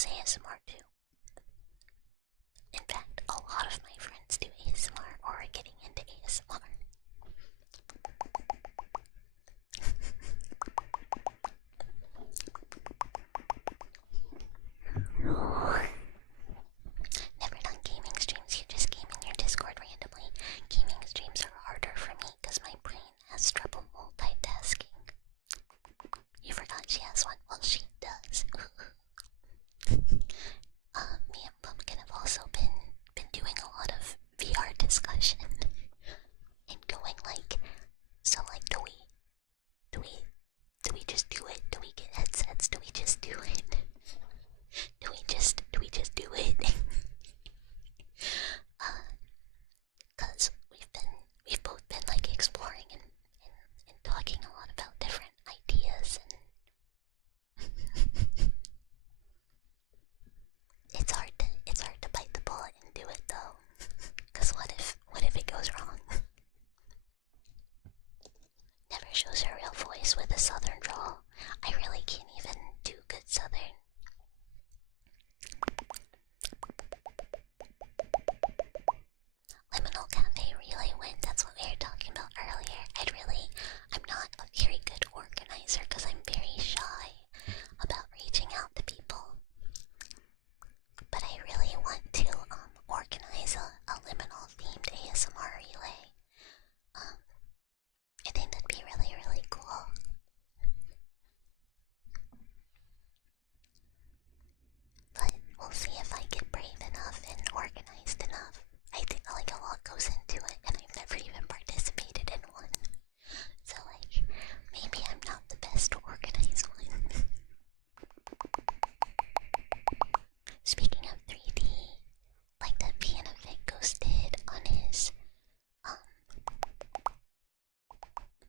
does ASMR too. In fact, a lot of my friends do ASMR or are getting into ASMR. Never done gaming streams, you just game in your Discord randomly. Gaming streams are harder for me because my brain has trouble multitasking. You forgot she has one? Well, she does. Me and Pumpkin have also been doing a lot of VR discussion and going like, so like, do we just do it? Do we get headsets? Do we just do it? Do we just do it? Cause we've both been like exploring and talking a lot about different ideas, and it's hard to bite the bullet and do it though. Cause what if it goes wrong? Never shows her real voice with a southern drawl. I really can't even do good southern. Liminal Cafe really went. That's what we were talking about earlier. I'm not a very good organizer because I'm very shy about reaching out to people. But I really want to organize a liminal themed ASMR relay. I think that'd be really, really cool. But we'll see if I get brave enough and organized enough. I think like a lot goes into it, and I've never even participated in one. So like, maybe I'm not the best to organize one. Speaking of 3D, like that piano Vic Ghost did on his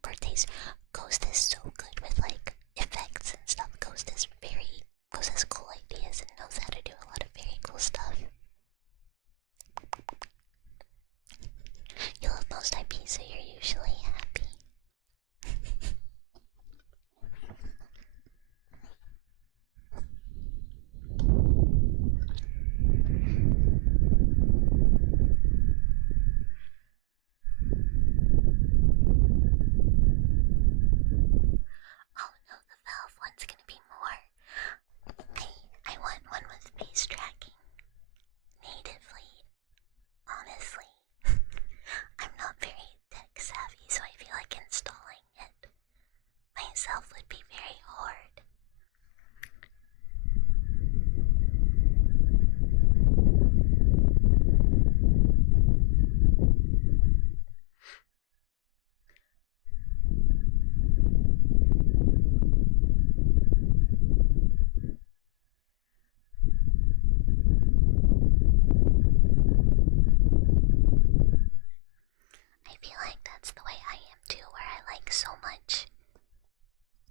birthdays. Ghost is so good with like effects and stuff. Ghost has cool ideas and knows how to do a lot of very cool stuff. You love most IPs, so you're usually happy. Oh no, the Valve one's gonna be more. I want one with face tracking natively. Honestly, I'm not very tech savvy, so I feel like installing it myself would be very hard. I feel like that's the way I am too, where I like so much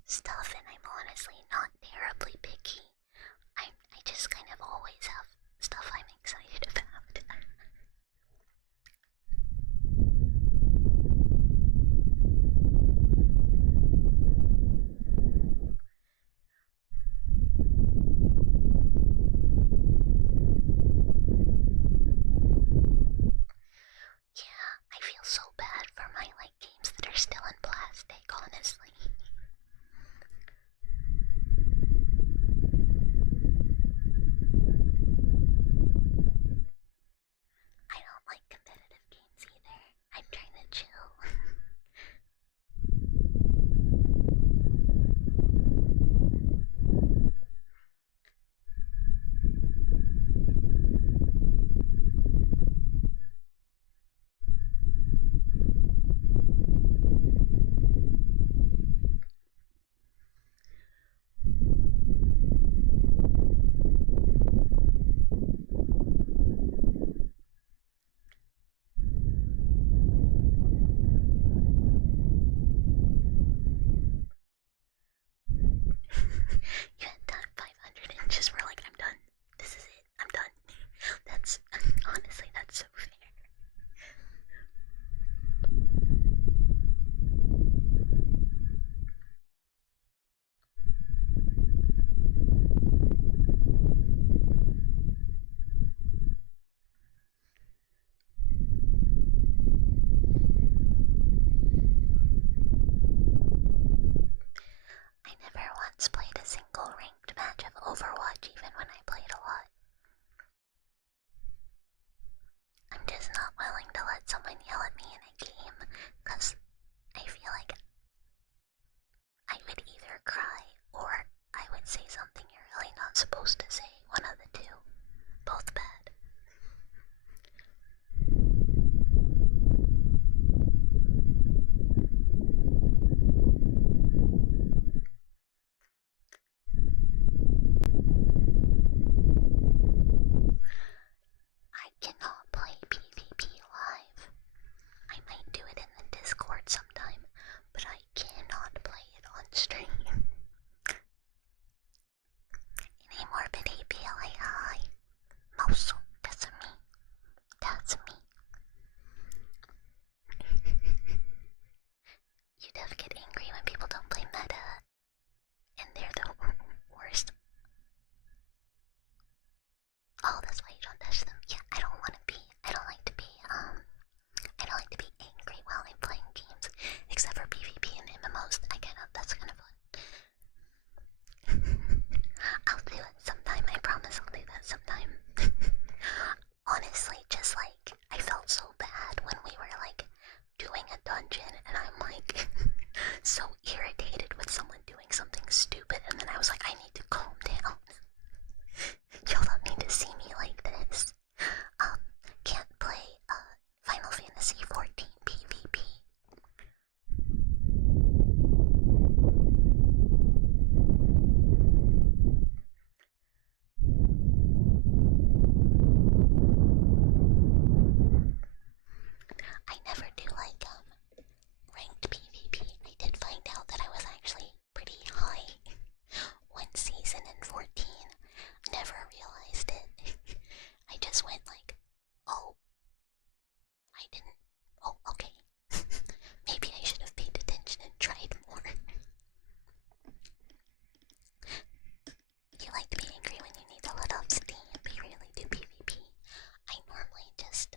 stuff and I'm honestly not terribly picky. I just kind of always have stuff I'm excited about. Yeah, I feel so bad for my like games that are still in plastic, honestly. single ranked match of Overwatch even when I played a lot. I'm just not willing to let someone yell at me in a game, because I feel like I would either cry or I would say something you're really not supposed to say. One of the two. Both bad. I cannot play PvP live. I might do it in the Discord sometime, but I cannot play it on stream. Any morbid APLA high? Mouse, that's me. That's me. You def get angry when people don't play meta, and they're the worst. Oh, that's why you don't dash them. Yeah, I don't like to be angry while I'm playing games, except for PvP and MMOs. That's kind of fun. I'll do it sometime, I promise I'll do that sometime. Honestly, just like, I felt so bad when we were like, doing a dungeon, and I'm like, so irritated with someone doing something stupid, and then I was like, I need to calm down. Y'all don't need to see me like this. Can't play, Final Fantasy 14 PvP. I never do like, ranked PvP. I did find out that I was actually pretty high one season in 14. Never realized it. I just went like, oh, I didn't. Oh, okay. Maybe I should have paid attention and tried more. You like to be angry when you need to let off steam, but you really do PvP. I normally just,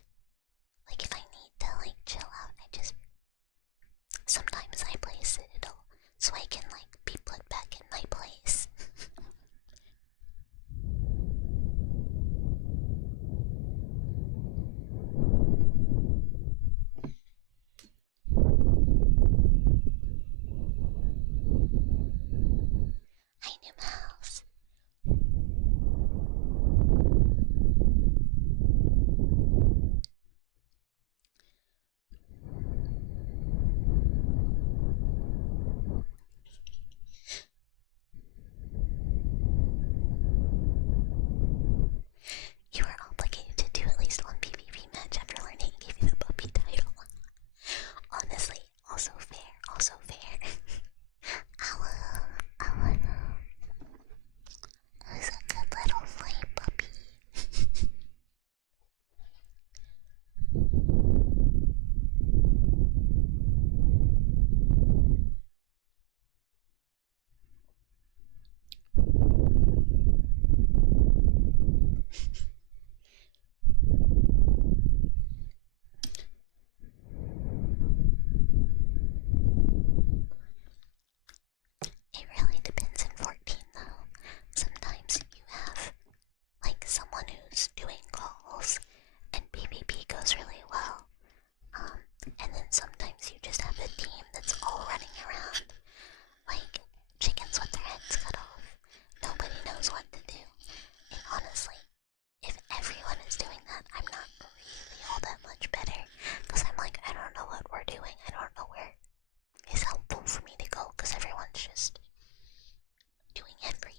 like, if I need to, like, chill out, sometimes I play Citadel, so I can, like, be put back in my place. Hi, new mouse. You are obligated to do at least one PvP match after learning he gave you the puppy title. Honestly, also fair, also fair. Hello. Who's a good little flame puppy? It really depends in 14 though. Sometimes you have like someone who's doing calls and PvP goes really well. And then sometimes you just have a team that's all running around like chickens with their heads cut off. Nobody knows what to do. And honestly, if everyone is doing that, I'm not really all that much better. Because I'm like, I don't know what we're doing. I don't know where is helpful for me to go. Because everyone's just doing everything.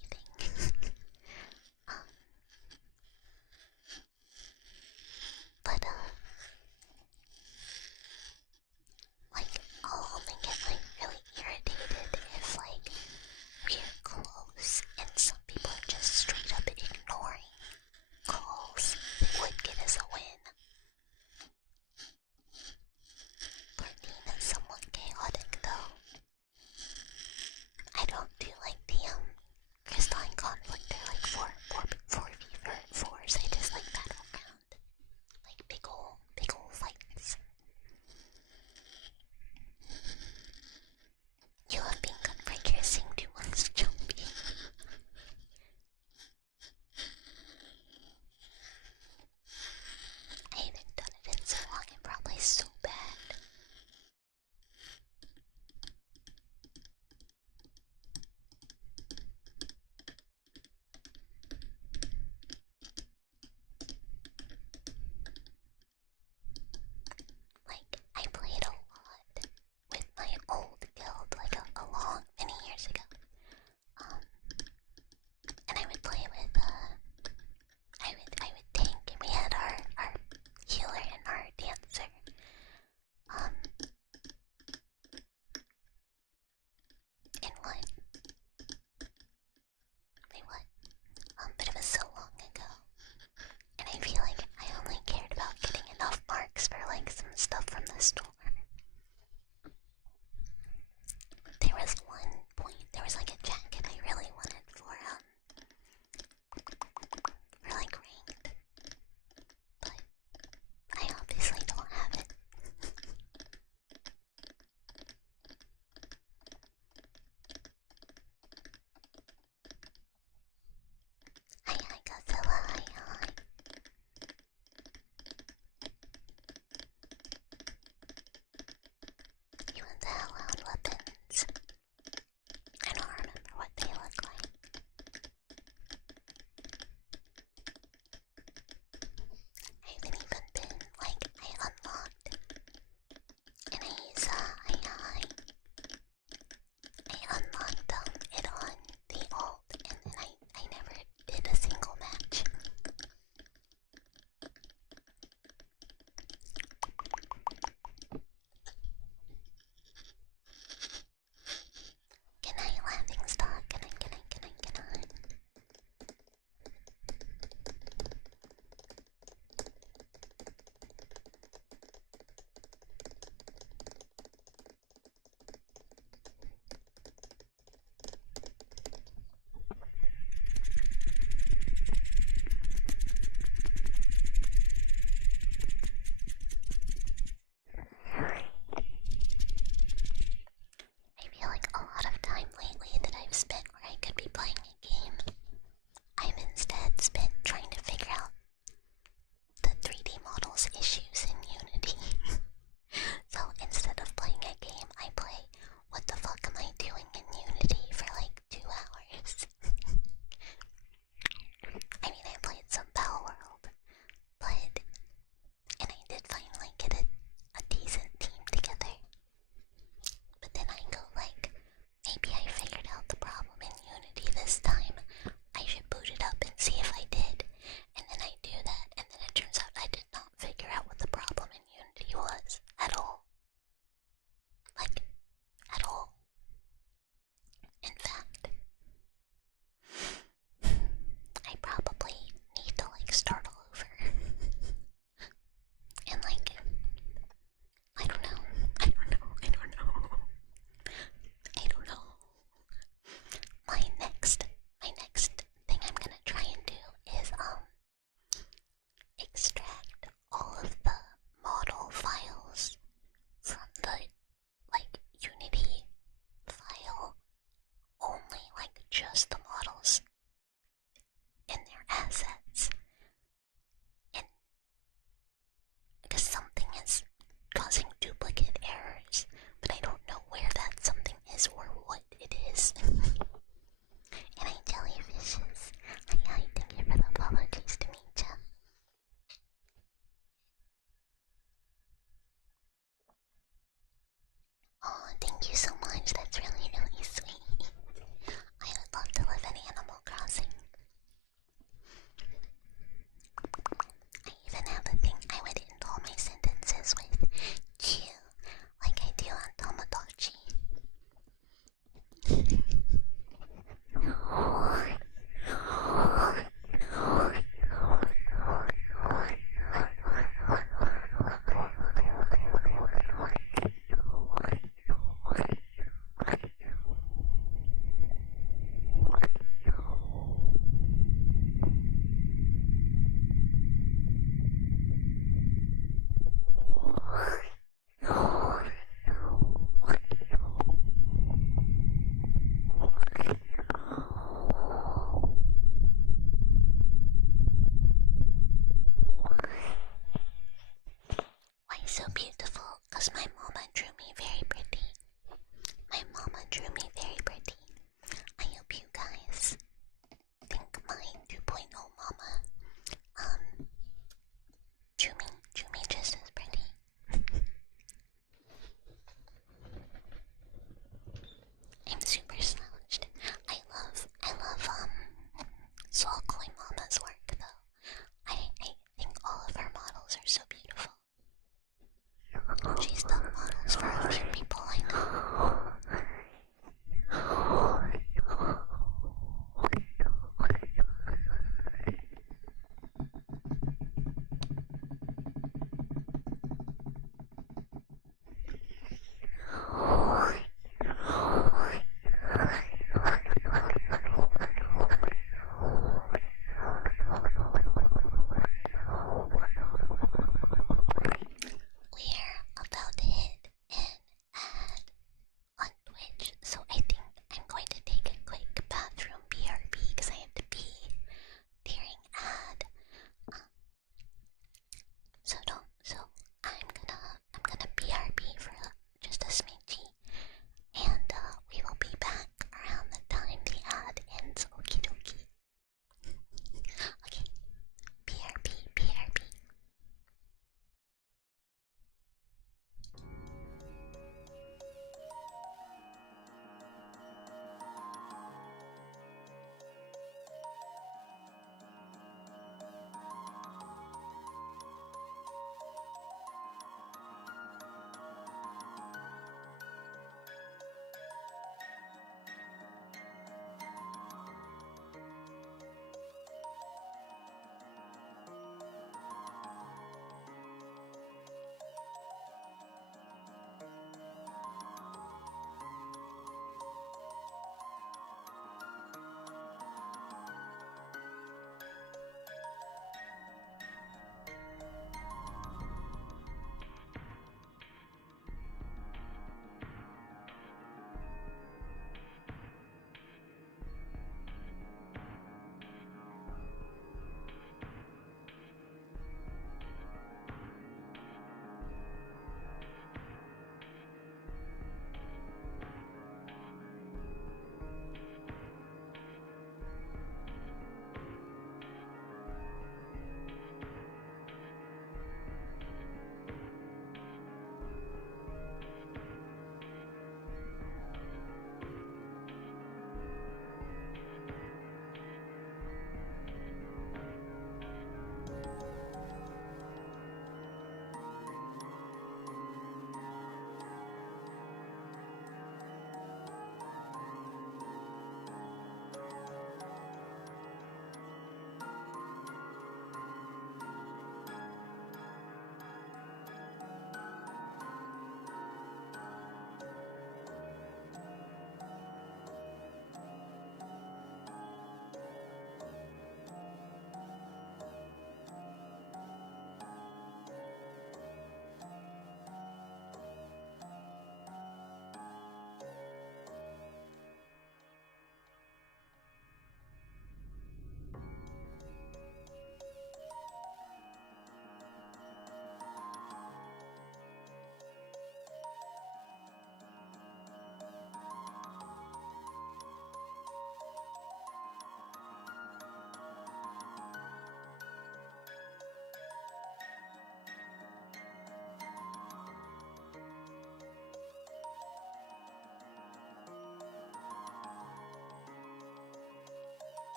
start all over. And like, I don't know. My next thing I'm gonna try and do is extract all of the model files from the like Unity file, only like just the models and their assets, and because something is causing duplicate errors, but I don't know where that something is or what it is. And I jellyfishes. Hi, thank you for the apologies to meet ya. Oh, thank you so much. That's really, really sweet. I would love to live in Animal Crossing. I even have a thing I would end all my sentences with chew, like I do on Tamagotchi.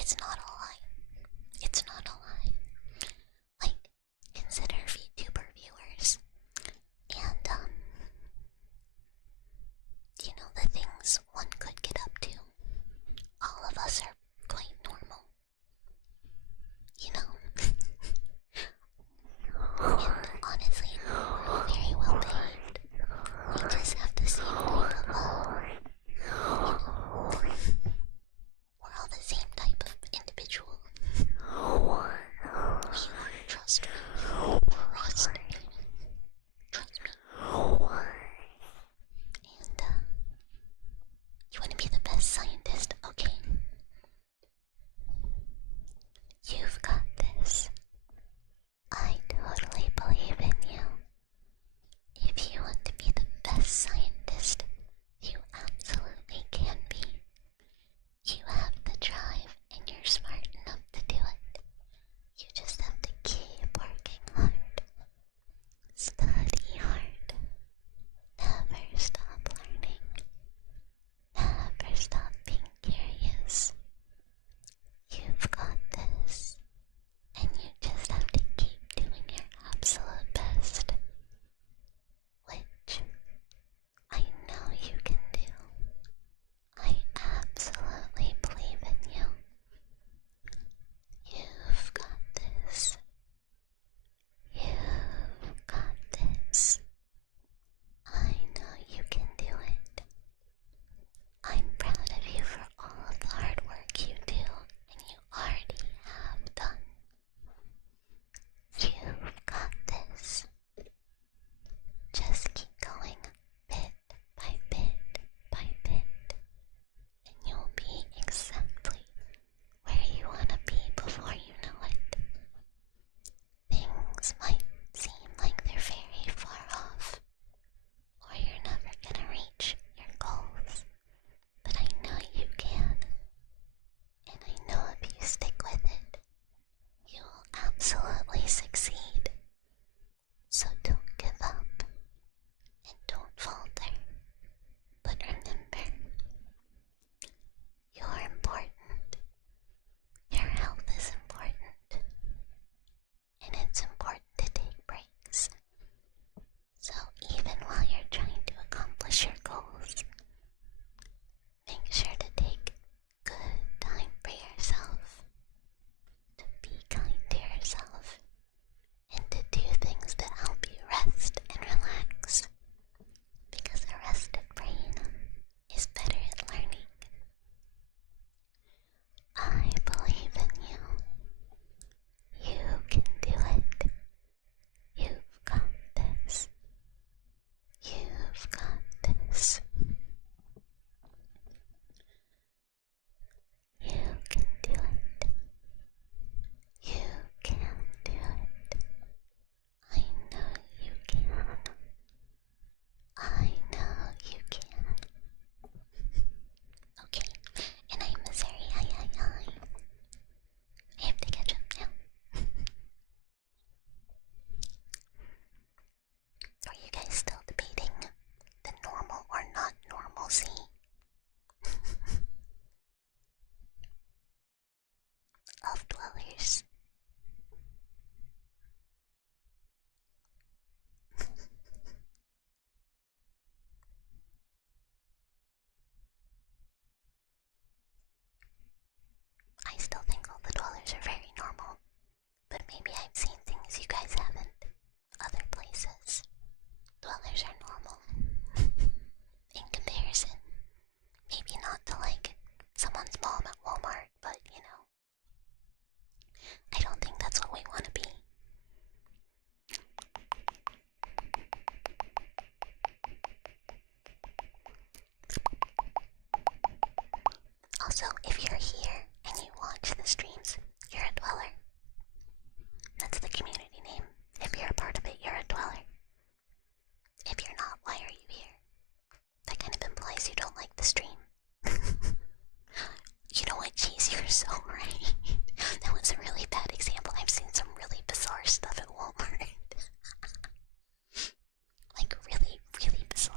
It's not a lie. It's not a lie. Like, consider VTuber viewers. And, you know, the things one could get up to. All of us are quite normal. You know? And honestly, we're all very well behaved. We just have the same type of, we're all the same type of individual. Trust me. Trust me. Trust me. And, you want to be the best scientist? Okay. You've got this. I totally believe in you. If you want to be the best scientist, you absolutely can be. You have the drive and you're smart enough to do it. You just have to keep working hard. Study hard. Never stop learning. Never stop being curious. You've got this. And you just have to keep doing your absolute best. Which I know you can do. I absolutely believe in you. You've got this. You've got this. I know you can do it. I'm proud of you for all of the hard work you do and you already have done. You've got this. Just keep going bit by bit by bit, and you'll be exactly where you want to be before you know it. Things might seem like they're very far off, or you're never gonna reach your goals, but I know you can, and I know if you stick with it, you will absolutely succeed. So don't give up, and don't falter, but remember, you're important, your health is important, and it's important to take breaks. So even while you're trying to accomplish your goals, make sure to take good time for yourself, to be kind to yourself, and to do things that help you rest and relax, because a rested brain is better at learning. I believe in you. You can do it. You've got this. You've got this. You can do it. You can do it. I know you can. I know you can. Okay, and I'm Missouri. Hi. I have to catch up now. Are you guys still debating the normal or not normalcy of dwellers? I still think all the dwellers are very normal, but maybe I've seen things you guys haven't. Other places, dwellers are normal. In comparison, maybe not to like someone's mom at Walmart, but you know, I don't think that's what we want to be. Also, if you're here and you watch the streams, you're a dweller. That's the community name. If you're a part of it, you're a dweller. If you're not, why are you here? That kind of implies you don't like the stream. You know what, Cheese, you're so right. That was a really bad example. I've seen some really bizarre stuff at Walmart. Like, really, really bizarre.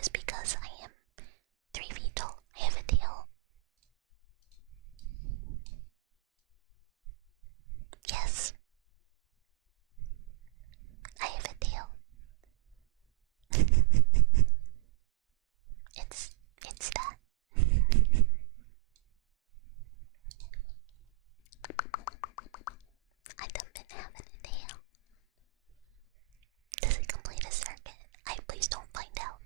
is because I am 3 feet tall. I have a tail. Yes. I have a tail. It's that. I don't been having a tail. Does it complete a circuit? Please don't find out.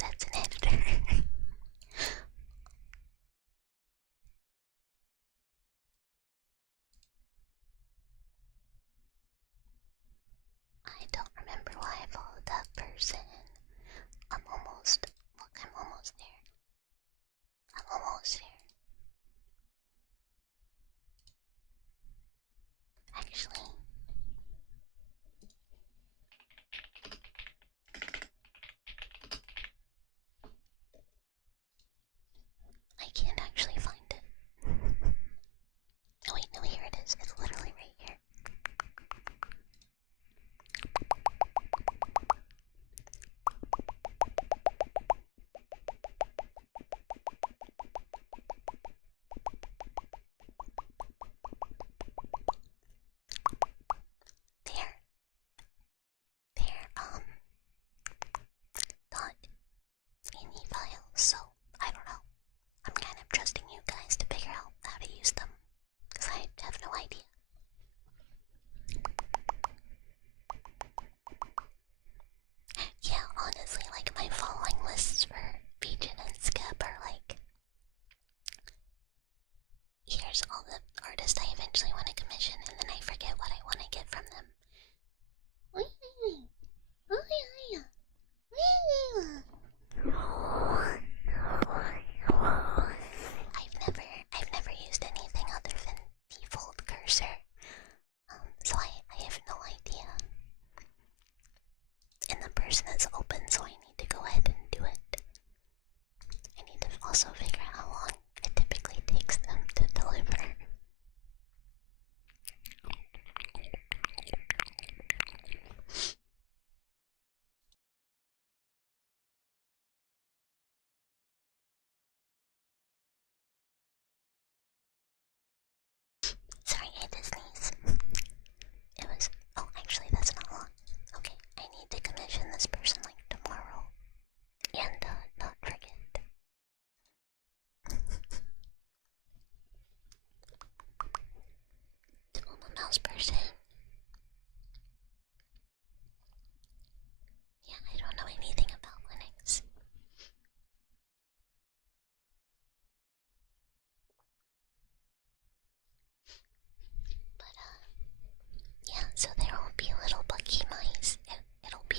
That's an editor. I don't remember why I followed that person. I'm almost. Look, I'm almost there. I'm almost there. Actually, I can't actually find it. Oh wait, no, here it is. It's literally right here. There. Not any files, so I don't know. I'm kind of trusting you guys to figure out how to use them, because I have no idea. Yeah, honestly, like, my following lists for Vegan and Skip are like, here's all the artists I eventually want to commission, and then I forget what I want to get from them. I've never used anything other than default cursor, so I have no idea. And the person is open, so I need to go ahead and do it. I need to also figure out how long it typically takes them to deliver. Sorry, I had to sneeze. It was. Oh, actually, that's not long. Okay, I need to commission this person like tomorrow. And, not forget. The mouse person. Yeah, I don't know anything about Linux. But, yeah, so there will be little Bucky mice. It'll be,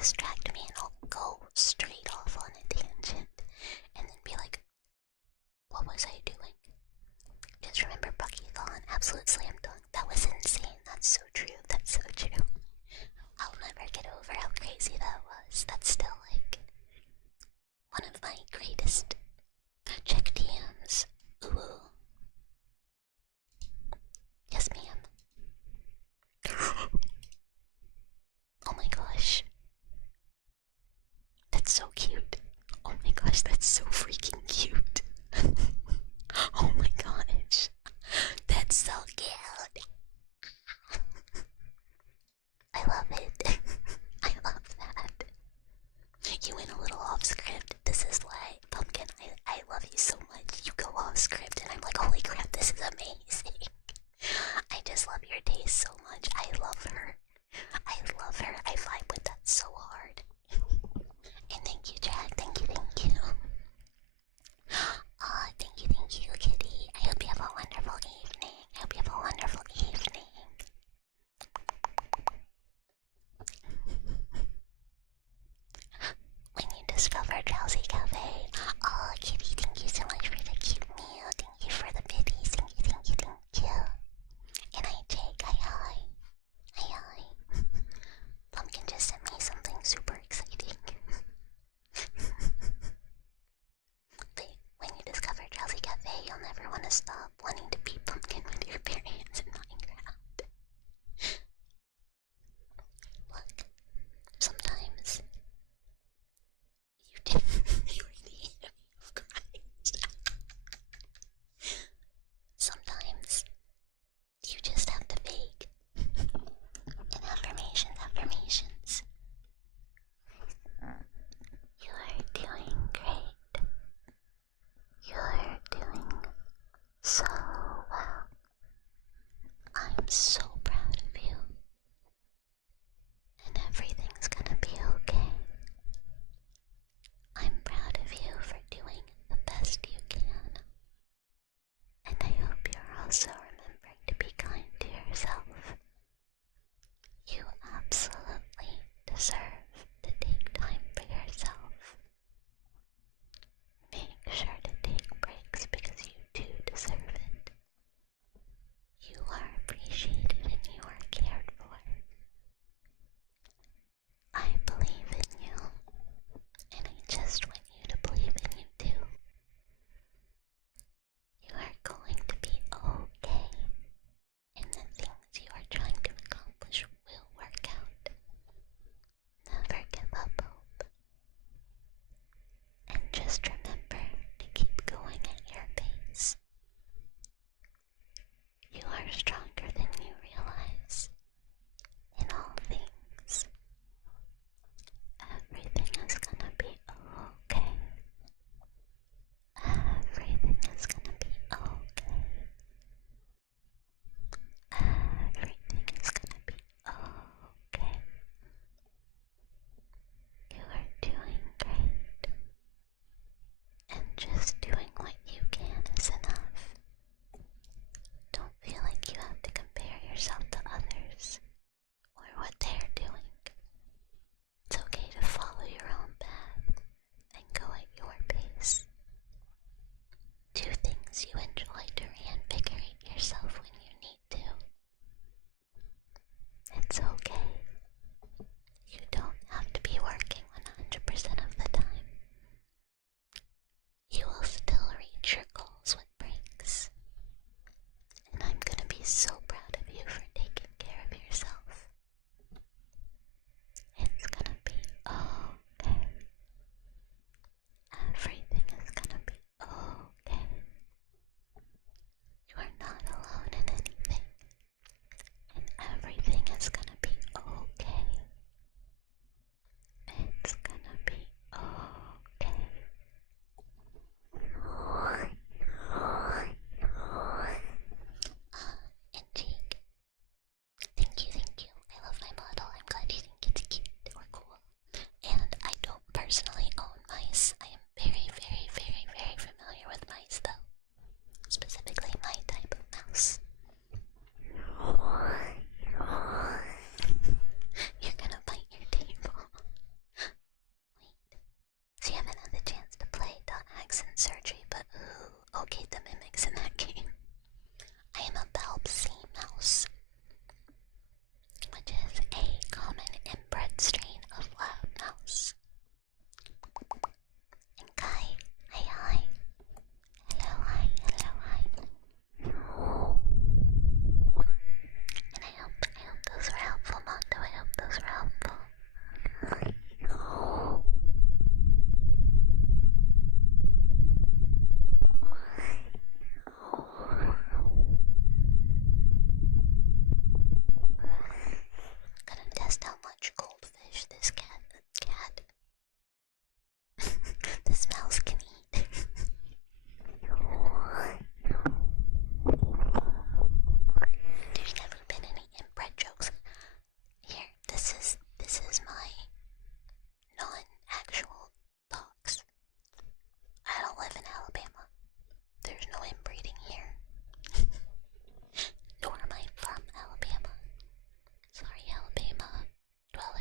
distract me and I'll go straight off on a tangent and then be like, what was I doing? Just remember Buckython, absolute slam dunk. That was insane. That's so true. That's so true. I'll never get over how crazy that was. That's still like one of my greatest check DMs. Ooh. Yes, ma'am. Oh my gosh. That's so cute. Oh my gosh, that's so freaking cute. Oh my gosh. That's so cute. I love it. I love that. You went a little off script. This is why, Pumpkin, I love you so much. You go off script and I'm like, holy crap, this is amazing. I just love your taste so much. I love her. I love her. I vibe with that so hard. And thank you, Jack. Thank you, thank you. Thank you, Kitty. I hope you have a wonderful evening. I hope you have a wonderful evening. When you discover Drowsy Cafe, oh, Kitty, thank you so much for the cute meal. Thank you for the biddies. Thank you, thank you, thank you. And I take, hi. Pumpkin just sent me something super exciting. When you discover Drowsy Cafe, you'll never want to stop wanting to beat Pumpkin with your bare hands in Minecraft. Look, sometimes you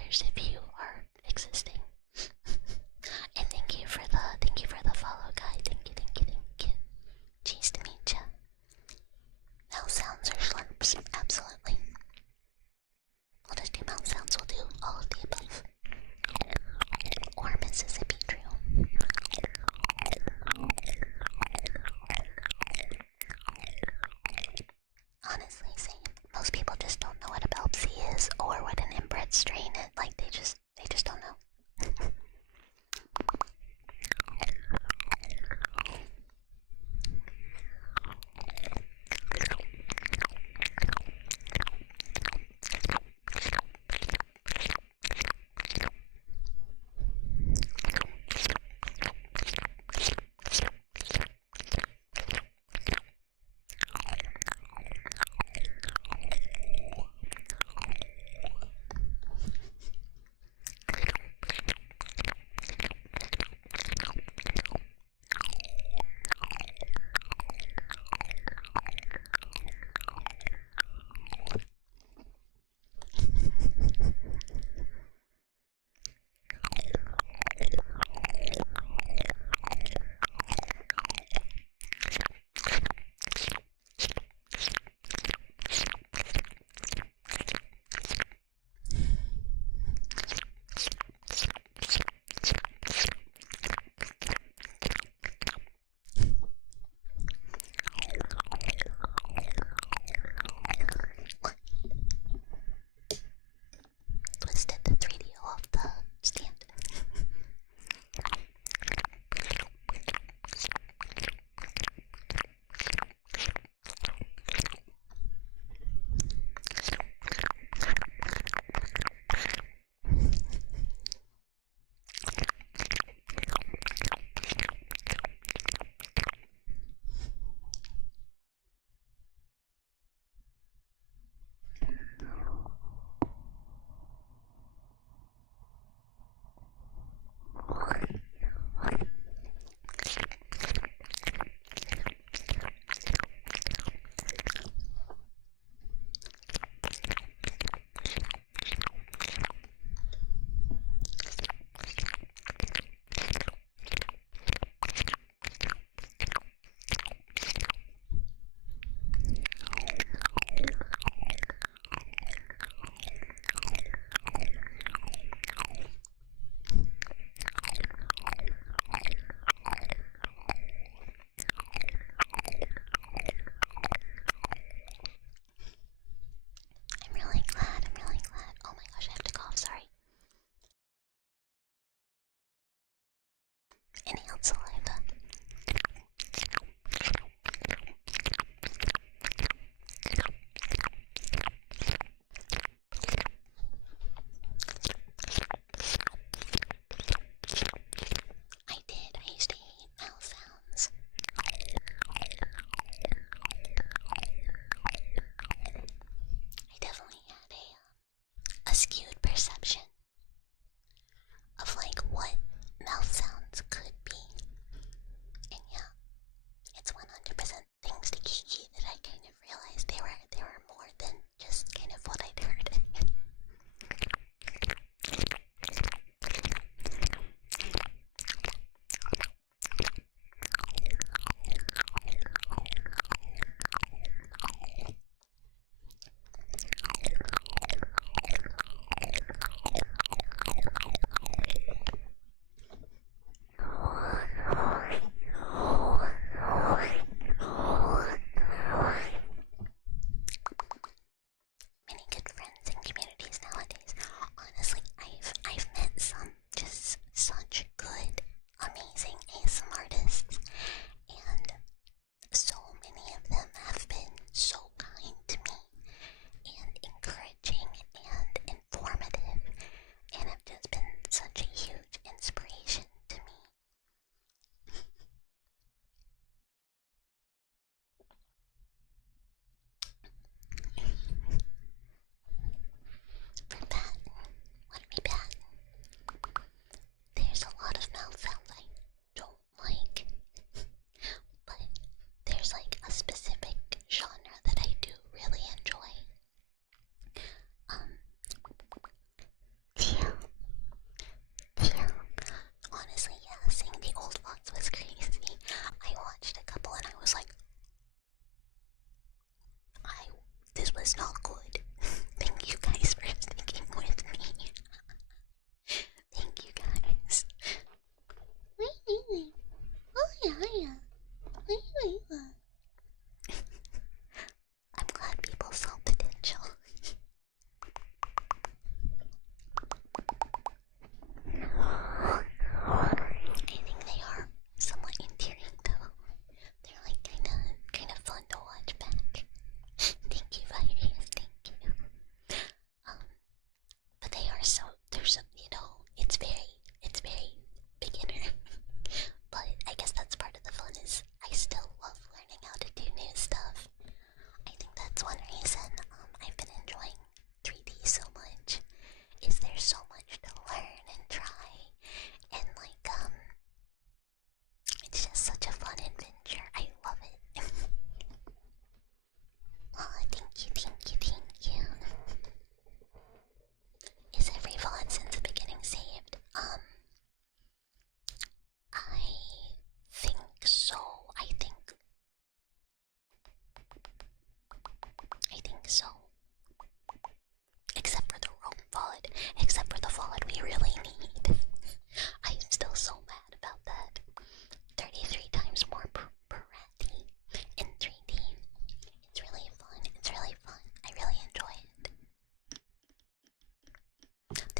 $5 if you are existing. And thank you for the follow, guy. Thank you. Cheese to meet ya. Mouth sounds or slurps? Absolutely. We'll just do mouth sounds. We'll do all of the above. Or Mississippi Drill. Honestly, same. Most people just don't know what a Belpsy is or what an inbred strain is. Like, they just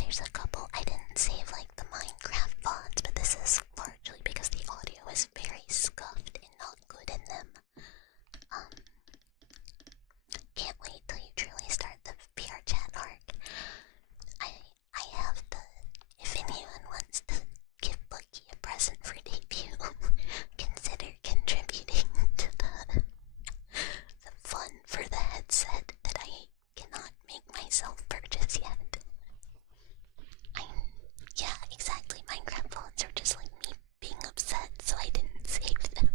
there's a couple I didn't save, like the Minecraft VODs, but this is largely because the audio is very scuffed and not good in them. Can't wait till you truly start the VR chat arc. I have the, if anyone wants to give Bucky a present for debut, consider contributing to the fun for the headset that I cannot make myself purchase yet. Yeah, exactly. Minecraft VODs are just like me being upset, so I didn't save them.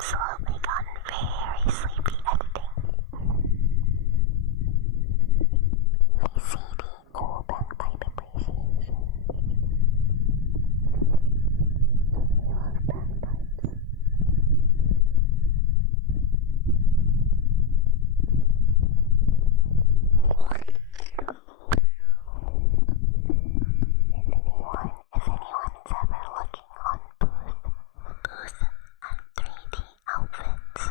absolutely gotten very sleepy editing. I see the cool bagpipe appreciation. I love bagpipes. If anyone is ever looking on Booth at 3D outfits,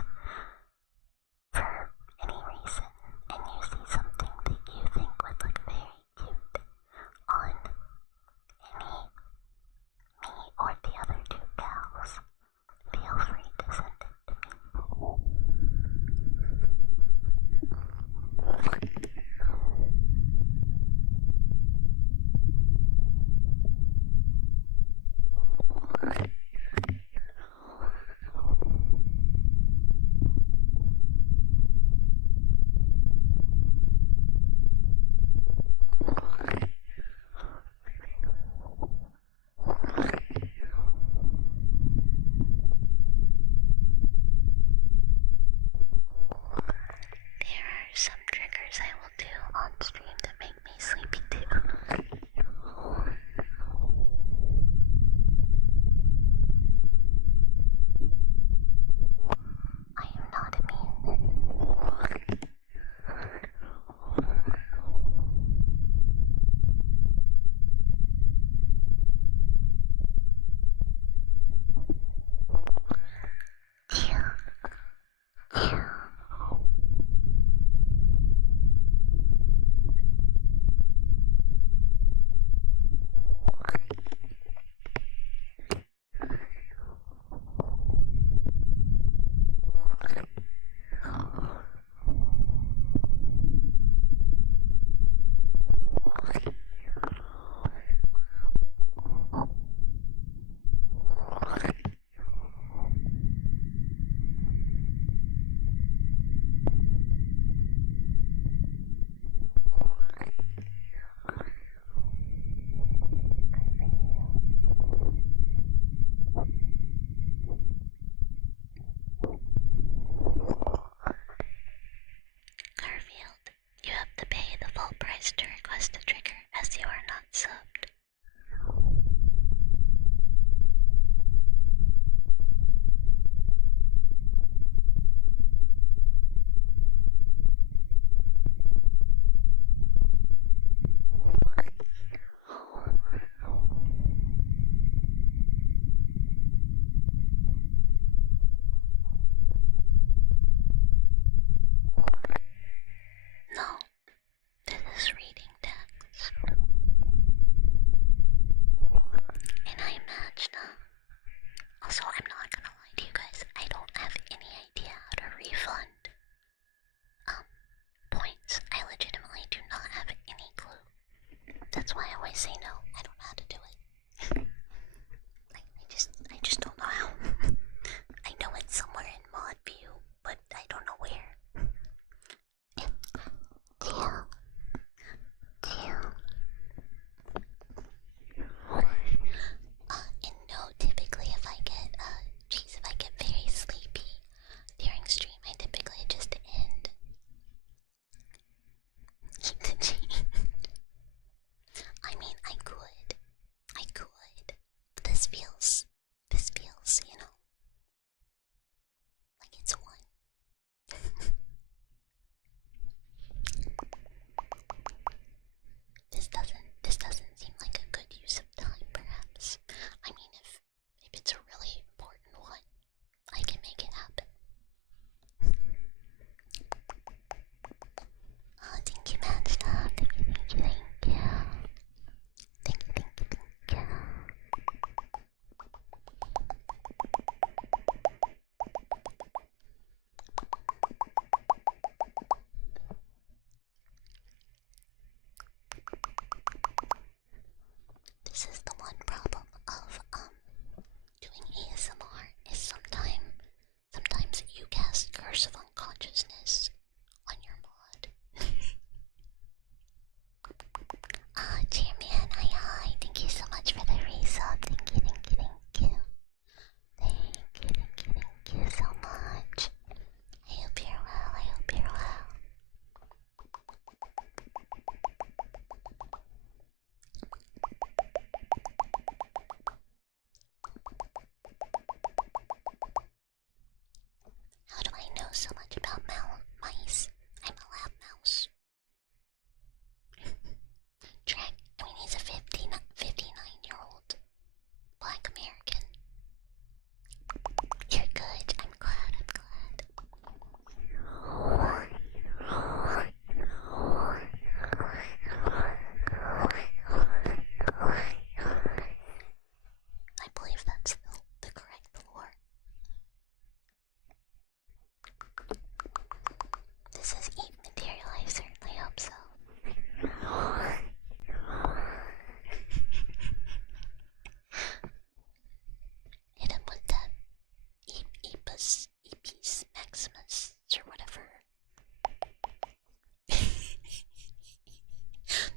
Opus Epis Maximus or whatever.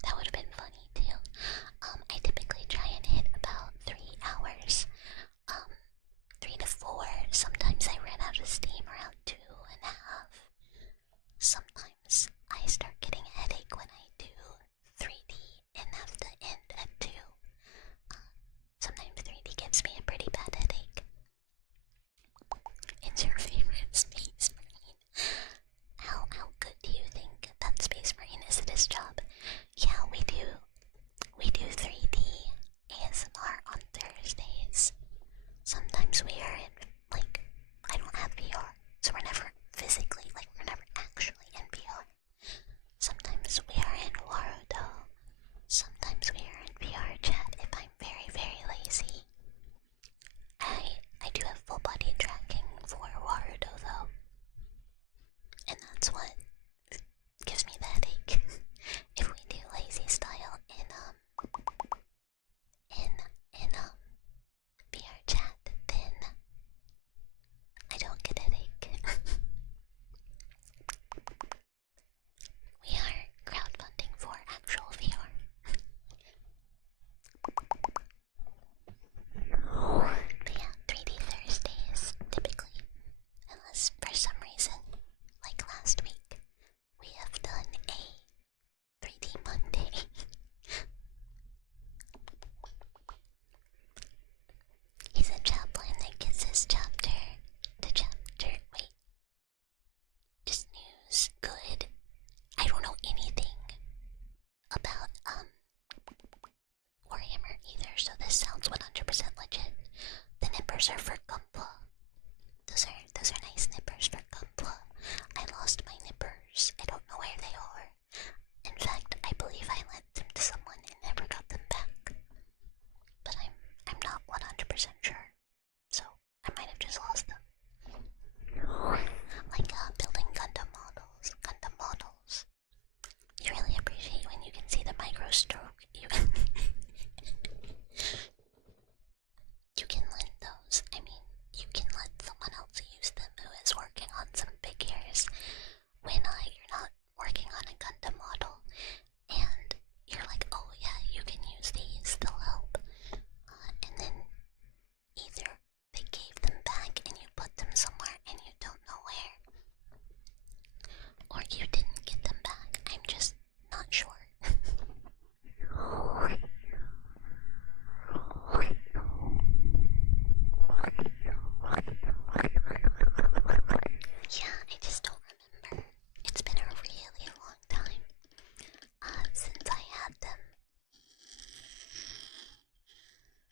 That would have been funny too. I typically try and hit about 3 hours. 3 to 4. Sometimes I run out of steam around 2.5. Sometimes I start getting a headache when I do 3D and have to end at 2. Sometimes 3D gives me a pretty bad headache. It's your favorite Space Marine. How good do you think that Space Marine is at his job? Yeah, we do 3D ASMR on Thursdays. Sometimes we are in, like, I don't have VR, so we're never physically, like, we're never actually in VR. Sometimes we are in Warudo. Sometimes we are in VR chat if I'm very, very lazy. I do have full body tracking for Warudo though. And that's what gives me the headache. If we do lazy style in VR chat, then I don't get a headache. We are crowdfunding for actual VR. But yeah, 3D Thursdays typically, unless for some reason, like last week, we have done a 3D Monday. He's a chaplain that gets his wait, just news, good. I don't know anything about, Warhammer either, so this sounds 100% legit. The nippers are for Gumpla. Those are nice nippers for Gumpla. I lost my nippers. I don't know where they are. In fact, I believe I lent them to someone and never got them back. But I'm not 100% sure. So I might have just lost them. Like building Gundam models. You really appreciate when you can see the micro stroke. You can lend those. I mean, you can let someone else use them who is working on some figures when you're not working on a Gundam model, and you're like, oh yeah, you can use these, they'll help. And then either they gave them back and you put them somewhere and you don't know where, or you didn't get them back. I'm just not sure. Yeah, I just don't remember. It's been a really long time since I had them.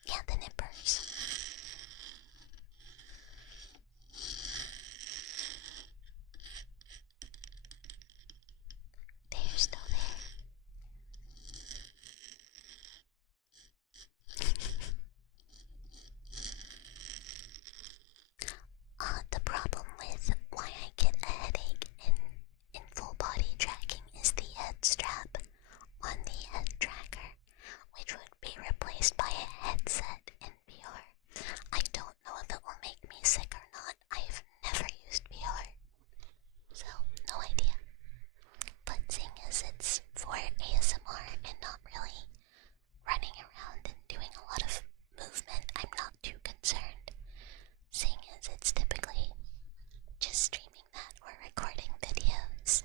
Yeah, the nippers. They're still there. The problem with why I get a headache in full body tracking is the head strap on the head tracker, which would be replaced by a headset in VR. I don't know if it will make me sick or not. I've never used VR, so no idea. But seeing as it's for ASMR and not really running around and doing a lot of movement, I'm not too concerned. Seeing as it's typically just streaming that or recording videos.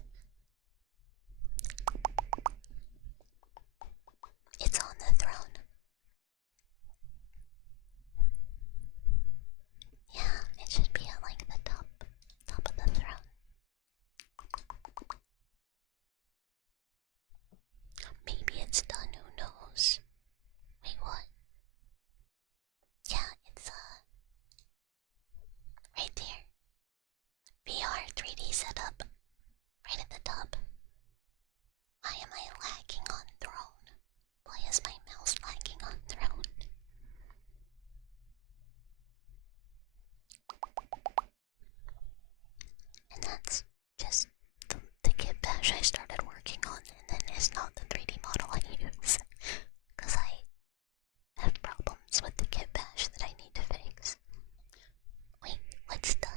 It's on the throne. Yeah, it should be at like the top of the throne. Maybe it's done, who knows? Wait, what? Yeah, it's right there. VR 3D setup. Right at the top. Why am I lagging on throne? Why is my mouse lagging on throne? And that's just the kit bash I started working on, and then it's not the 3D model I use. Because I have problems with the kit bash that I need to fix. Wait, what's done?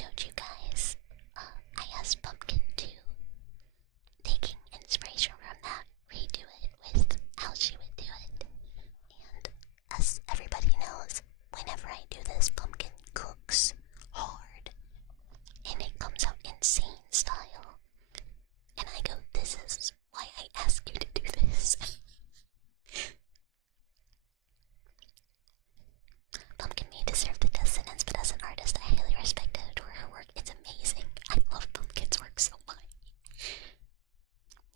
showed you guys, I asked Pumpkin to, taking inspiration from that, redo it with how she would do it. And as everybody knows, whenever I do this, Pumpkin cooks hard. And it comes out insane style. And I go, this is why I ask you to do this. Pumpkin may deserve the death sentence, but as an artist, I highly respect and adore her work. It's amazing. I love Pumpkin's work so much.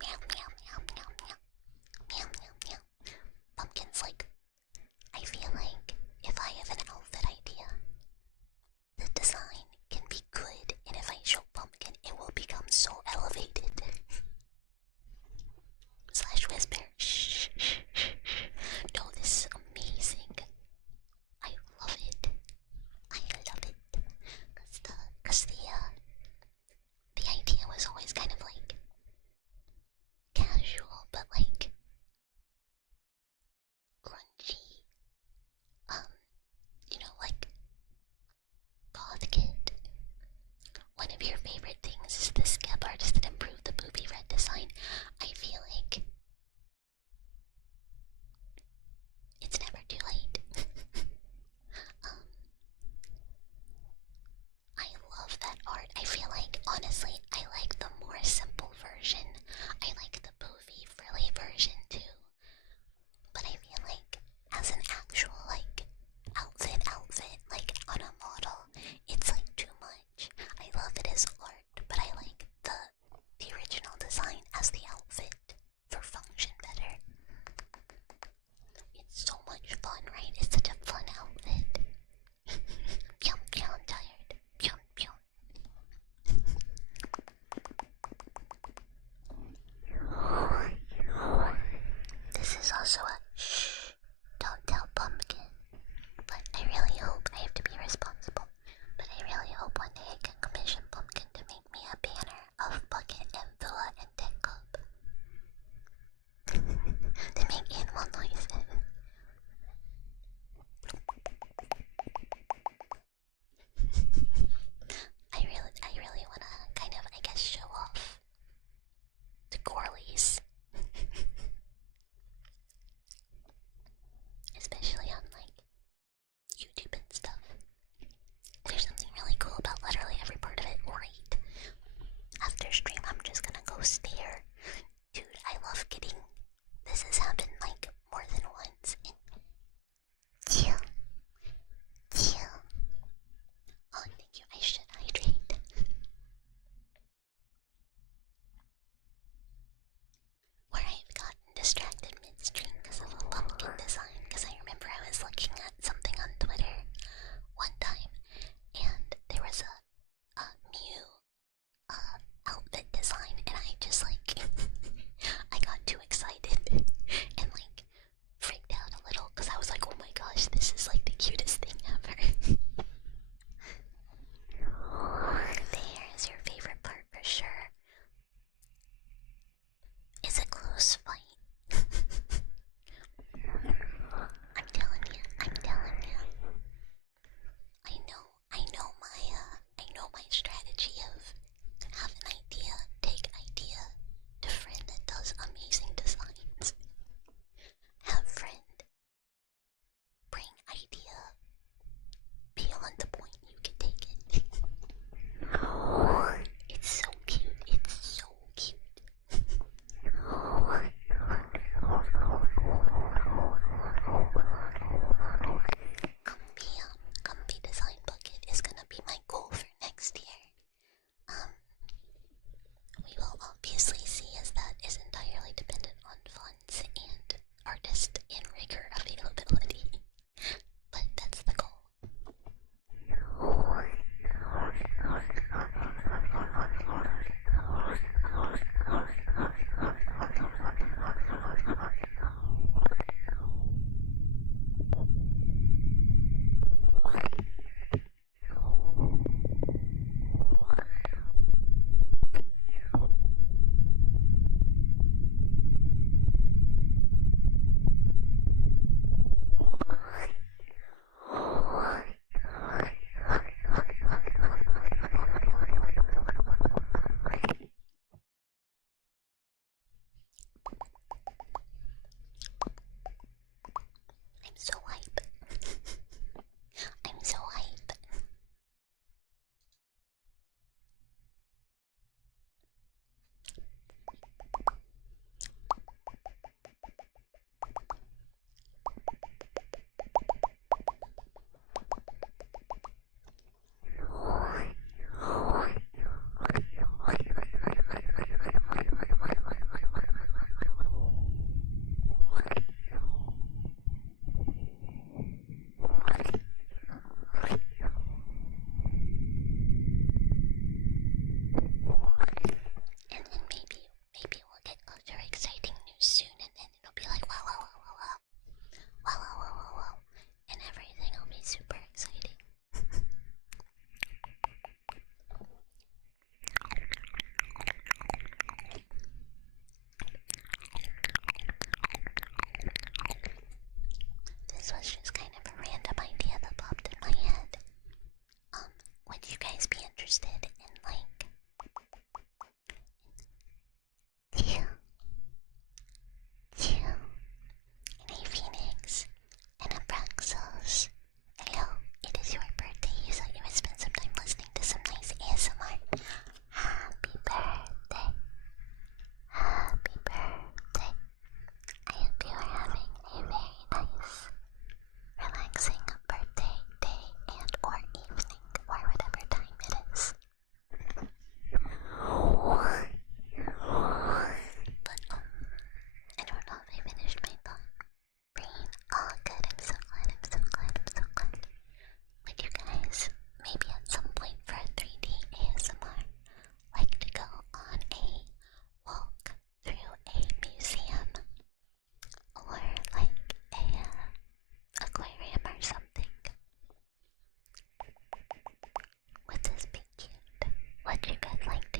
Meow, meow, meow, meow, meow. Meow, meow, meow. Pumpkin's like, I feel like if I have an outfit idea, the design can be good, and if I show Pumpkin, it will become so elevated. Slash whisper. Shh, shh, shh. No, this is amazing. I love it. I love it. Cause the idea was always kind of like casual, but like grungy. You know, like goth kid. One of your favorite things is the scab artist that improved the booby red design. I feel like it's never too late. I love that art. I feel like, honestly, I like the more simple version. I like the poofy, frilly version too. But I feel like, as an actual, like, outfit, like, on a model, it's like too much. I love it as art, but I like the original design as the outfit for function better. It's so much fun, right? It's such a fun outfit. Pyum, pyum, I'm tired. Pyum, pyum. This is also a shh, don't tell Pumpkin. But I really hope, I have to be responsible, but I really hope one day I can commission Pumpkin to make me a banner of Bucket and Villa and Tech Cup. They make animal noises. I really wanna kind of, I guess, show off the Corleys. Especially on, like, YouTube and stuff. There's something really cool about literally every part of it, right? After stream, I'm just gonna go stare. Dude, I love getting... This has happened, like, more than once. Chill. Chill. Oh, thank you. I should hydrate. Where I've gotten distracted midstream because of a pumpkin design, because I remember I was looking at something on Twitter one time, and there was a Mew outfit design, and I just like I got too excited and interested in like chill, and a phoenix, and a Braxos. Hello, it is your birthday. You thought you would spend some time listening to some nice ASMR. Happy birthday. Happy birthday. I hope you are having a very nice, relaxing birthday day and or evening or whatever time it is. But I don't know if I finished my thought. Brain, oh good, I'm so glad, I'm so glad, I'm so glad. Would you guys, maybe at some point for a 3D ASMR, like to go on a walk through a museum? Or like a aquarium or something? Would this be cute? Would you guys like